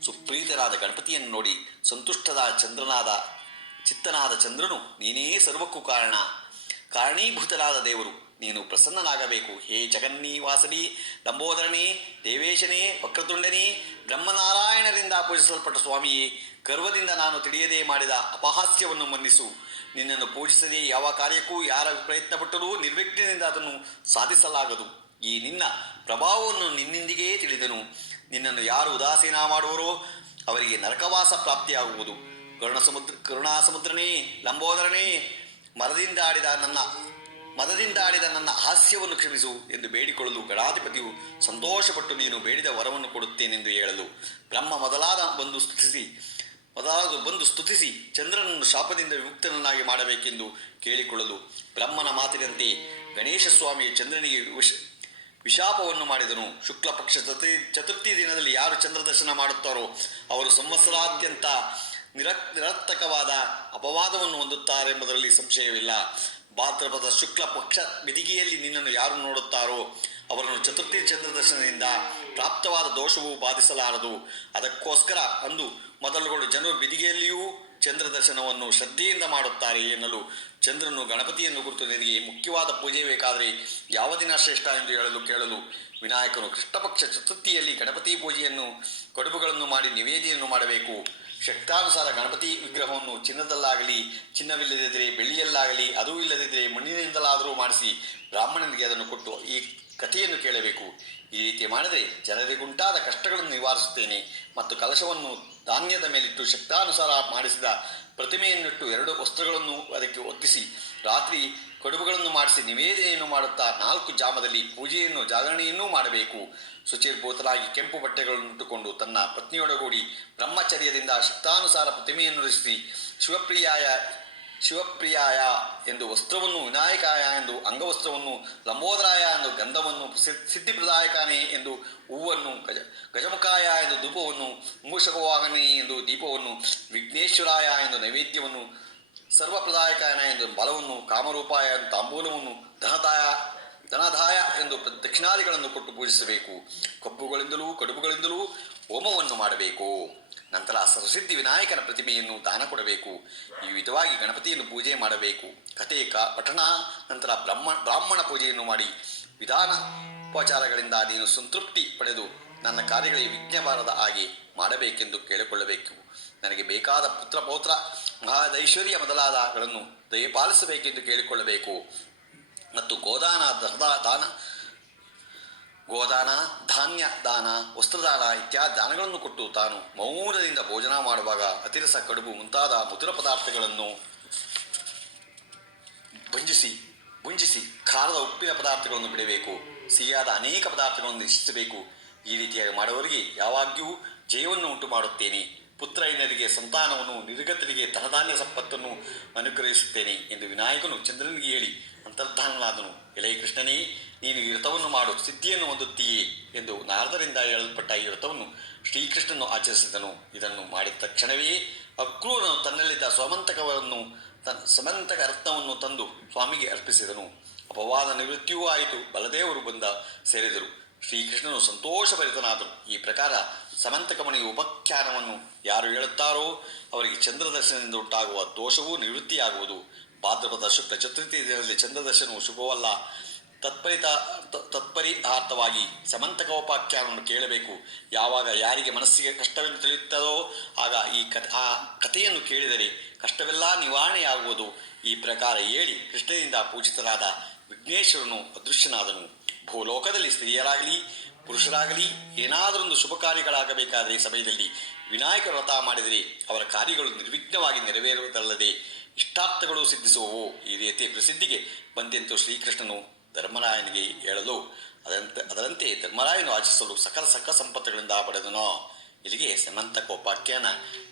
ಸುಪ್ರೀತರಾದ ಗಣಪತಿಯನ್ನು ನೋಡಿ ಚಿತ್ತನಾದ ಚಂದ್ರನು, ನೀನೇ ಸರ್ವಕ್ಕೂ ಕಾರಣೀಭೂತರಾದ ದೇವರು, ನೀನು ಪ್ರಸನ್ನನಾಗಬೇಕು. ಹೇ ಜಗನ್ನಿವಾಸನಿ, ಲಂಬೋದರನೇ, ದೇವೇಶನೇ, ವಕ್ರತುಂಡನೇ, ಬ್ರಹ್ಮನಾರಾಯಣರಿಂದ ಪೂಜಿಸಲ್ಪಟ್ಟ ಸ್ವಾಮಿಯೇ, ಗರ್ವದಿಂದ ನಾನು ತಿಳಿಯದೇ ಮಾಡಿದ ಅಪಹಾಸ್ಯವನ್ನು ಮನ್ನಿಸು. ನಿನ್ನನ್ನು ಪೂಜಿಸದೆ ಯಾವ ಕಾರ್ಯಕ್ಕೂ ಯಾರ ಪ್ರಯತ್ನಪಟ್ಟರೂ ನಿರ್ವಿಘ್ನದಿಂದ ಅದನ್ನು ಸಾಧಿಸಲಾಗದು. ಈ ನಿನ್ನ ಪ್ರಭಾವವನ್ನು ನಿನ್ನಿಂದಿಗೇ ತಿಳಿದನು. ನಿನ್ನನ್ನು ಯಾರು ಉದಾಸೀನ ಮಾಡುವರೋ ಅವರಿಗೆ ನರಕವಾಸ ಪ್ರಾಪ್ತಿಯಾಗುವುದು. ಕರುಣಾಸಮುದ್ರನೇ, ಲಂಬೋದರನೇ, ಮದದಿಂದ ಆಡಿದ ನನ್ನ ಹಾಸ್ಯವನ್ನು ಕ್ಷಮಿಸು ಎಂದು ಬೇಡಿಕೊಳ್ಳಲು ಗಣಾಧಿಪತಿಯು ಸಂತೋಷಪಟ್ಟು ನೀನು ಬೇಡಿದ ವರವನ್ನು ಕೊಡುತ್ತೇನೆಂದು ಹೇಳಲು ಬ್ರಹ್ಮ ಬಂದು ಸ್ತುತಿಸಿ ಚಂದ್ರನನ್ನು ಶಾಪದಿಂದ ವಿಮುಕ್ತನನ್ನಾಗಿ ಮಾಡಬೇಕೆಂದು ಕೇಳಿಕೊಳ್ಳಲು ಬ್ರಹ್ಮನ ಮಾತಿನಂತೆ ಗಣೇಶ ಸ್ವಾಮಿಯು ಚಂದ್ರನಿಗೆ ವಿಶಾಪವನ್ನು ಮಾಡಿದನು. ಶುಕ್ಲ ಪಕ್ಷ ಚತುರ್ಥಿ ದಿನದಲ್ಲಿ ಯಾರು ಚಂದ್ರ ದರ್ಶನ ಮಾಡುತ್ತಾರೋ ಅವರು ಸಂವತ್ಸರಾದ್ಯಂತ ನಿರರ್ಥಕವಾದ ಅಪವಾದವನ್ನು ಹೊಂದುತ್ತಾರೆಂಬುದರಲ್ಲಿ ಸಂಶಯವಿಲ್ಲ. ಭಾದ್ರಪದ ಶುಕ್ಲ ಪಕ್ಷ ಬಿದಿಗೆಯಲ್ಲಿ ನಿನ್ನನ್ನು ಯಾರು ನೋಡುತ್ತಾರೋ ಅವರನ್ನು ಚತುರ್ಥಿ ಚಂದ್ರ ದರ್ಶನದಿಂದ ಪ್ರಾಪ್ತವಾದ ದೋಷವು ಬಾಧಿಸಲಾರದು. ಅದಕ್ಕೋಸ್ಕರ ಅಂದು ಮೊದಲುಗೊಂಡು ಜನರು ಬಿದಿಗೆಯಲ್ಲಿಯೂ ಚಂದ್ರ ದರ್ಶನವನ್ನು ಶ್ರದ್ಧೆಯಿಂದ ಮಾಡುತ್ತಾರೆ ಎನ್ನಲು ಚಂದ್ರನು ಗಣಪತಿಯನ್ನು ಕುರಿತು ನಿನಗೆ ಮುಖ್ಯವಾದ ಪೂಜೆ ಬೇಕಾದರೆ ಯಾವ ದಿನ ಶ್ರೇಷ್ಠ ಎಂದು ಕೇಳಲು ವಿನಾಯಕನು ಕೃಷ್ಣಪಕ್ಷ ಚತುರ್ಥಿಯಲ್ಲಿ ಗಣಪತಿ ಪೂಜೆಯನ್ನು ಕಡುಬುಗಳನ್ನು ಮಾಡಿ ನಿವೇದನೆಯನ್ನು ಮಾಡಬೇಕು. ಶಕ್ತಾನುಸಾರ ಗಣಪತಿ ವಿಗ್ರಹವನ್ನು ಚಿನ್ನದಲ್ಲಾಗಲಿ, ಚಿನ್ನವಿಲ್ಲದಿದ್ದರೆ ಬೆಳ್ಳಿಯಲ್ಲಾಗಲಿ, ಅದೂ ಇಲ್ಲದಿದ್ದರೆ ಮಣ್ಣಿನಿಂದಲಾದರೂ ಮಾಡಿಸಿ ಬ್ರಾಹ್ಮಣನಿಗೆ ಅದನ್ನು ಕೊಟ್ಟು ಈ ಕಥೆಯನ್ನು ಕೇಳಬೇಕು. ಈ ರೀತಿ ಮಾಡಿದರೆ ಜನರಿಗುಂಟಾದ ಕಷ್ಟಗಳನ್ನು ನಿವಾರಿಸುತ್ತೇನೆ. ಮತ್ತು ಕಲಶವನ್ನು ಧಾನ್ಯದ ಮೇಲಿಟ್ಟು ಶಕ್ತಾನುಸಾರ ಮಾಡಿಸಿದ ಪ್ರತಿಮೆಯನ್ನಿಟ್ಟು 2 ವಸ್ತ್ರಗಳನ್ನು ಅದಕ್ಕೆ ಒತ್ತಿಸಿ ರಾತ್ರಿ ಕಡುಬುಗಳನ್ನು ಮಾಡಿಸಿ ನಿವೇದನೆಯನ್ನು ಮಾಡುತ್ತಾ 4 ಜಾಮದಲ್ಲಿ ಪೂಜೆಯನ್ನು ಜಾಗರಣೆಯನ್ನೂ ಮಾಡಬೇಕು. ಶುಚಿರ್ಭೂತನಾಗಿ ಕೆಂಪು ಬಟ್ಟೆಗಳನ್ನು ಇಟ್ಟುಕೊಂಡು ತನ್ನ ಪತ್ನಿಯೊಡಗೂಡಿ ಬ್ರಹ್ಮಚರ್ಯದಿಂದ ಶಕ್ತಾನುಸಾರ ಪ್ರತಿಮೆಯನ್ನು ರಚಿಸಿ ಶಿವಪ್ರಿಯಾಯ ಎಂದು ವಸ್ತ್ರವನ್ನು, ವಿನಾಯಕಾಯ ಎಂದು ಅಂಗವಸ್ತ್ರವನ್ನು, ಲಂಬೋದರಾಯ ಎಂದು ಗಂಧವನ್ನು, ಸಿದ್ಧಿಪ್ರದಾಯಕನೇ ಎಂದು ಹೂವನ್ನು, ಗಜಮುಖಾಯ ಎಂದು ಧೂಪವನ್ನು, ಮೂಷಕವಾಹನೇ ಎಂದು ದೀಪವನ್ನು, ವಿಘ್ನೇಶ್ವರಾಯ ಎಂದು ನೈವೇದ್ಯವನ್ನು, ಸರ್ವಪ್ರದಾಯಕನ ಎಂದು ಬಲವನ್ನು, ಕಾಮರೂಪಾಯ ಎಂದು ತಾಂಬೂಲವನ್ನು, ಧನದಾಯ ಎಂದು ದಕ್ಷಿಣಾದಿಗಳನ್ನು ಕೊಟ್ಟು ಪೂಜಿಸಬೇಕು. ಕಬ್ಬುಗಳಿಂದಲೂ ಕಡುಬುಗಳಿಂದಲೂ ಹೋಮವನ್ನು ಮಾಡಬೇಕು. ನಂತರ ಸರಸಿದ್ಧಿ ವಿನಾಯಕನ ಪ್ರತಿಮೆಯನ್ನು ದಾನ ಕೊಡಬೇಕು. ಈ ವಿಧವಾಗಿ ಗಣಪತಿಯನ್ನು ಪೂಜೆ ಮಾಡಬೇಕು. ಕಥೆ ಪಠಣ ನಂತರ ಬ್ರಾಹ್ಮಣ ಪೂಜೆಯನ್ನು ಮಾಡಿ ವಿಧಾನೋಪಚಾರಗಳಿಂದ ನೀನು ಸಂತೃಪ್ತಿ ಪಡೆದು ನನ್ನ ಕಾರ್ಯಗಳಿಗೆ ವಿಘ್ನ ಬಾರದ ಹಾಗೆ ಮಾಡಬೇಕೆಂದು ಕೇಳಿಕೊಳ್ಳಬೇಕು. ನನಗೆ ಬೇಕಾದ ಪುತ್ರ ಮಹಾದೈಶ್ವರ್ಯ ಮೊದಲಾದಗಳನ್ನು ದಯಪಾಲಿಸಬೇಕೆಂದು ಕೇಳಿಕೊಳ್ಳಬೇಕು. ಮತ್ತು ಗೋದಾನ, ಧಾನ್ಯ ದಾನ, ವಸ್ತ್ರದಾನ ಇತ್ಯಾದಿ ದಾನಗಳನ್ನು ಕೊಟ್ಟು ತಾನು ಮೌನದಿಂದ ಭೋಜನ ಮಾಡುವಾಗ ಅತಿರಸ, ಕಡುಬು ಮುಂತಾದ ಮಧುರ ಪದಾರ್ಥಗಳನ್ನು ಭುಂಜಿಸಿ ಖಾರದ ಉಪ್ಪಿನ ಪದಾರ್ಥಗಳನ್ನು ಬಿಡಬೇಕು. ಸಿಹಿಯಾದ ಅನೇಕ ಪದಾರ್ಥಗಳನ್ನು ನಿಶ್ಚಿಸಬೇಕು. ಈ ರೀತಿಯಾಗಿ ಮಾಡುವವರಿಗೆ ಯಾವಾಗ್ಯೂ ಜಯವನ್ನು ಉಂಟು ಮಾಡುತ್ತೇನೆ. ಪುತ್ರಹೀನರಿಗೆ ಸಂತಾನವನ್ನು, ನಿರ್ಗತರಿಗೆ ಧನಧಾನ್ಯ ಸಂಪತ್ತನ್ನು ಅನುಗ್ರಹಿಸುತ್ತೇನೆ ಎಂದು ವಿನಾಯಕನು ಚಂದ್ರನಿಗೆ ಹೇಳಿ ಅಂತರ್ಧಾನನಾದನು. ಎಲೈ ಕೃಷ್ಣನೇ, ನೀನು ಈ ವ್ರತವನ್ನು ಮಾಡು, ಸಿದ್ಧಿಯನ್ನು ಹೊಂದುತ್ತೀಯೇ ಎಂದು ನಾರದರಿಂದ ಹೇಳಲ್ಪಟ್ಟ ಈ ವ್ರತವನ್ನು ಶ್ರೀಕೃಷ್ಣನು ಆಚರಿಸಿದನು. ಇದನ್ನು ಮಾಡಿದ ತಕ್ಷಣವೇ ಅಕ್ರೂರನು ತನ್ನಲ್ಲಿದ್ದ ಸಮಂತಕ ರತ್ನವನ್ನು ತಂದು ಸ್ವಾಮಿಗೆ ಅರ್ಪಿಸಿದನು. ಅಪವಾದ ನಿವೃತ್ತಿಯೂ ಆಯಿತು. ಬಲದೇವರು ಸೇರಿದರು. ಶ್ರೀಕೃಷ್ಣನು ಸಂತೋಷಭರಿತನಾದರು. ಈ ಪ್ರಕಾರ ಸಮಂತಕಮಣಿಯ ಉಪಖ್ಯಾನವನ್ನು ಯಾರು ಹೇಳುತ್ತಾರೋ ಅವರಿಗೆ ಚಂದ್ರದರ್ಶನದಿಂದ ಉಂಟಾಗುವ ದೋಷವೂ ನಿವೃತ್ತಿಯಾಗುವುದು. ಭಾದ್ರಪದ ಶುಕ್ಲ ಚತುರ್ಥಿ ದಿನದಲ್ಲಿ ಚಂದ್ರದರ್ಶನವು ಶುಭವಲ್ಲ. ತತ್ಪರಿಹಾರ್ಥವಾಗಿ ಸಮಂತಕೋಪಾಖ್ಯಾನವನ್ನು ಕೇಳಬೇಕು. ಯಾವಾಗ ಯಾರಿಗೆ ಮನಸ್ಸಿಗೆ ಕಷ್ಟವೆಂದು ತಿಳಿಯುತ್ತದೋ ಆಗ ಆ ಕಥೆಯನ್ನು ಕೇಳಿದರೆ ಕಷ್ಟವೆಲ್ಲ ನಿವಾರಣೆಯಾಗುವುದು. ಈ ಪ್ರಕಾರ ಹೇಳಿ ಕೃಷ್ಣನಿಂದ ಪೂಜಿತರಾದ ವಿಘ್ನೇಶ್ವರನು ಅದೃಶ್ಯನಾದನು. ಭೂಲೋಕದಲ್ಲಿ ಸ್ತ್ರೀಯರಾಗಲಿ ಪುರುಷರಾಗಲಿ ಏನಾದರೊಂದು ಶುಭ ಕಾರ್ಯಗಳಾಗಬೇಕಾದರೆ ಸಮಯದಲ್ಲಿ ವಿನಾಯಕ ವ್ರತ ಮಾಡಿದರೆ ಅವರ ಕಾರ್ಯಗಳು ನಿರ್ವಿಘ್ನವಾಗಿ ನೆರವೇರುವುದಲ್ಲದೆ ಇಷ್ಟಾರ್ಥಗಳು ಸಿದ್ಧಿಸುವವು. ಈ ರೀತಿ ಪ್ರಸಿದ್ಧಿಗೆ ಬಂತೆಂದು ಶ್ರೀಕೃಷ್ಣನು ಧರ್ಮರಾಯನಿಗೆ ಹೇಳಲು ಅದರಂತೆ ಧರ್ಮರಾಯನು ಆಚರಿಸಲು ಸಕಲ ಸಂಪತ್ತುಗಳಿಂದ ಪಡೆದನೋ. ಇಲ್ಲಿಗೆ ಸಮಂತಕೋಪಾಖ್ಯಾನ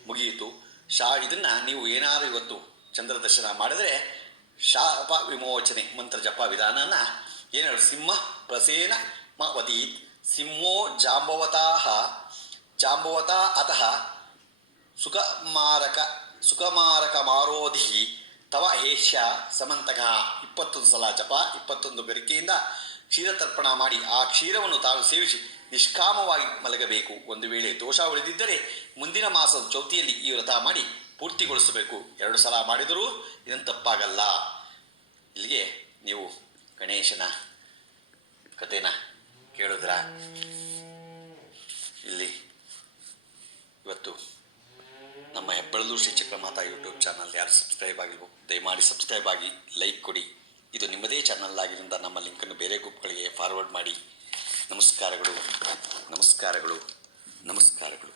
ಮುಗಿಯಿತು. ಇದನ್ನು ನೀವು ಏನಾದರೂ ಇವತ್ತು ಚಂದ್ರ ದರ್ಶನ ಮಾಡಿದರೆ ಶಾಪ ವಿಮೋಚನೆ ಮಂತ್ರ ಜಪ ವಿಧಾನನ ಏನು ಹೇಳಿ, ಸಿಂಹ ಪ್ರಸೇನ ವದೀತ್ ಸಿಂಹೋ ಜಾಂಬವತ ಅತಃ ಸುಖಮಾರಕ ಮಾರೋಧಿ ತವ ಹೇಷ್ಯ ಸಮಂತಕ. 21 ಸಲ ಜಪ, 21 ಗರಿಕೆಯಿಂದ ಕ್ಷೀರತರ್ಪಣ ಮಾಡಿ ಆ ಕ್ಷೀರವನ್ನು ತಾನು ಸೇವಿಸಿ ನಿಷ್ಕಾಮವಾಗಿ ಮಲಗಬೇಕು. ಒಂದು ವೇಳೆ ದೋಷ ಉಳಿದಿದ್ದರೆ ಮುಂದಿನ ಮಾಸದ ಚೌತಿಯಲ್ಲಿ ಈ ವ್ರತ ಮಾಡಿ ಪೂರ್ತಿಗೊಳಿಸಬೇಕು. 2 ಸಲ ಮಾಡಿದರೂ ಇದನ್ನು ತಪ್ಪಾಗಲ್ಲ. ಇಲ್ಲಿಗೆ ನೀವು ಗಣೇಶನ ಕಥೆನ ಕೇಳಿದ್ರ ಇಲ್ಲಿ ಇವತ್ತು ನಮ್ಮ ಹೆಬ್ಬಳಲು ಶ್ರೀ ಚಕ್ರಮಾತಾ ಯೂಟ್ಯೂಬ್ ಚಾನಲ್ ಯಾರು ಸಬ್ಸ್ಕ್ರೈಬ್ ಆಗಿಲ್ವೋ ದಯಮಾಡಿ ಸಬ್ಸ್ಕ್ರೈಬ್ ಆಗಿ ಲೈಕ್ ಕೊಡಿ. ಇದು ನಿಮ್ಮದೇ ಚಾನಲ್ ಆಗಿದ್ದರಿಂದ ನಮ್ಮ ಲಿಂಕನ್ನು ಬೇರೆ ಗ್ರೂಪ್ಗಳಿಗೆ ಫಾರ್ವರ್ಡ್ ಮಾಡಿ. ನಮಸ್ಕಾರಗಳು, ನಮಸ್ಕಾರಗಳು, ನಮಸ್ಕಾರಗಳು.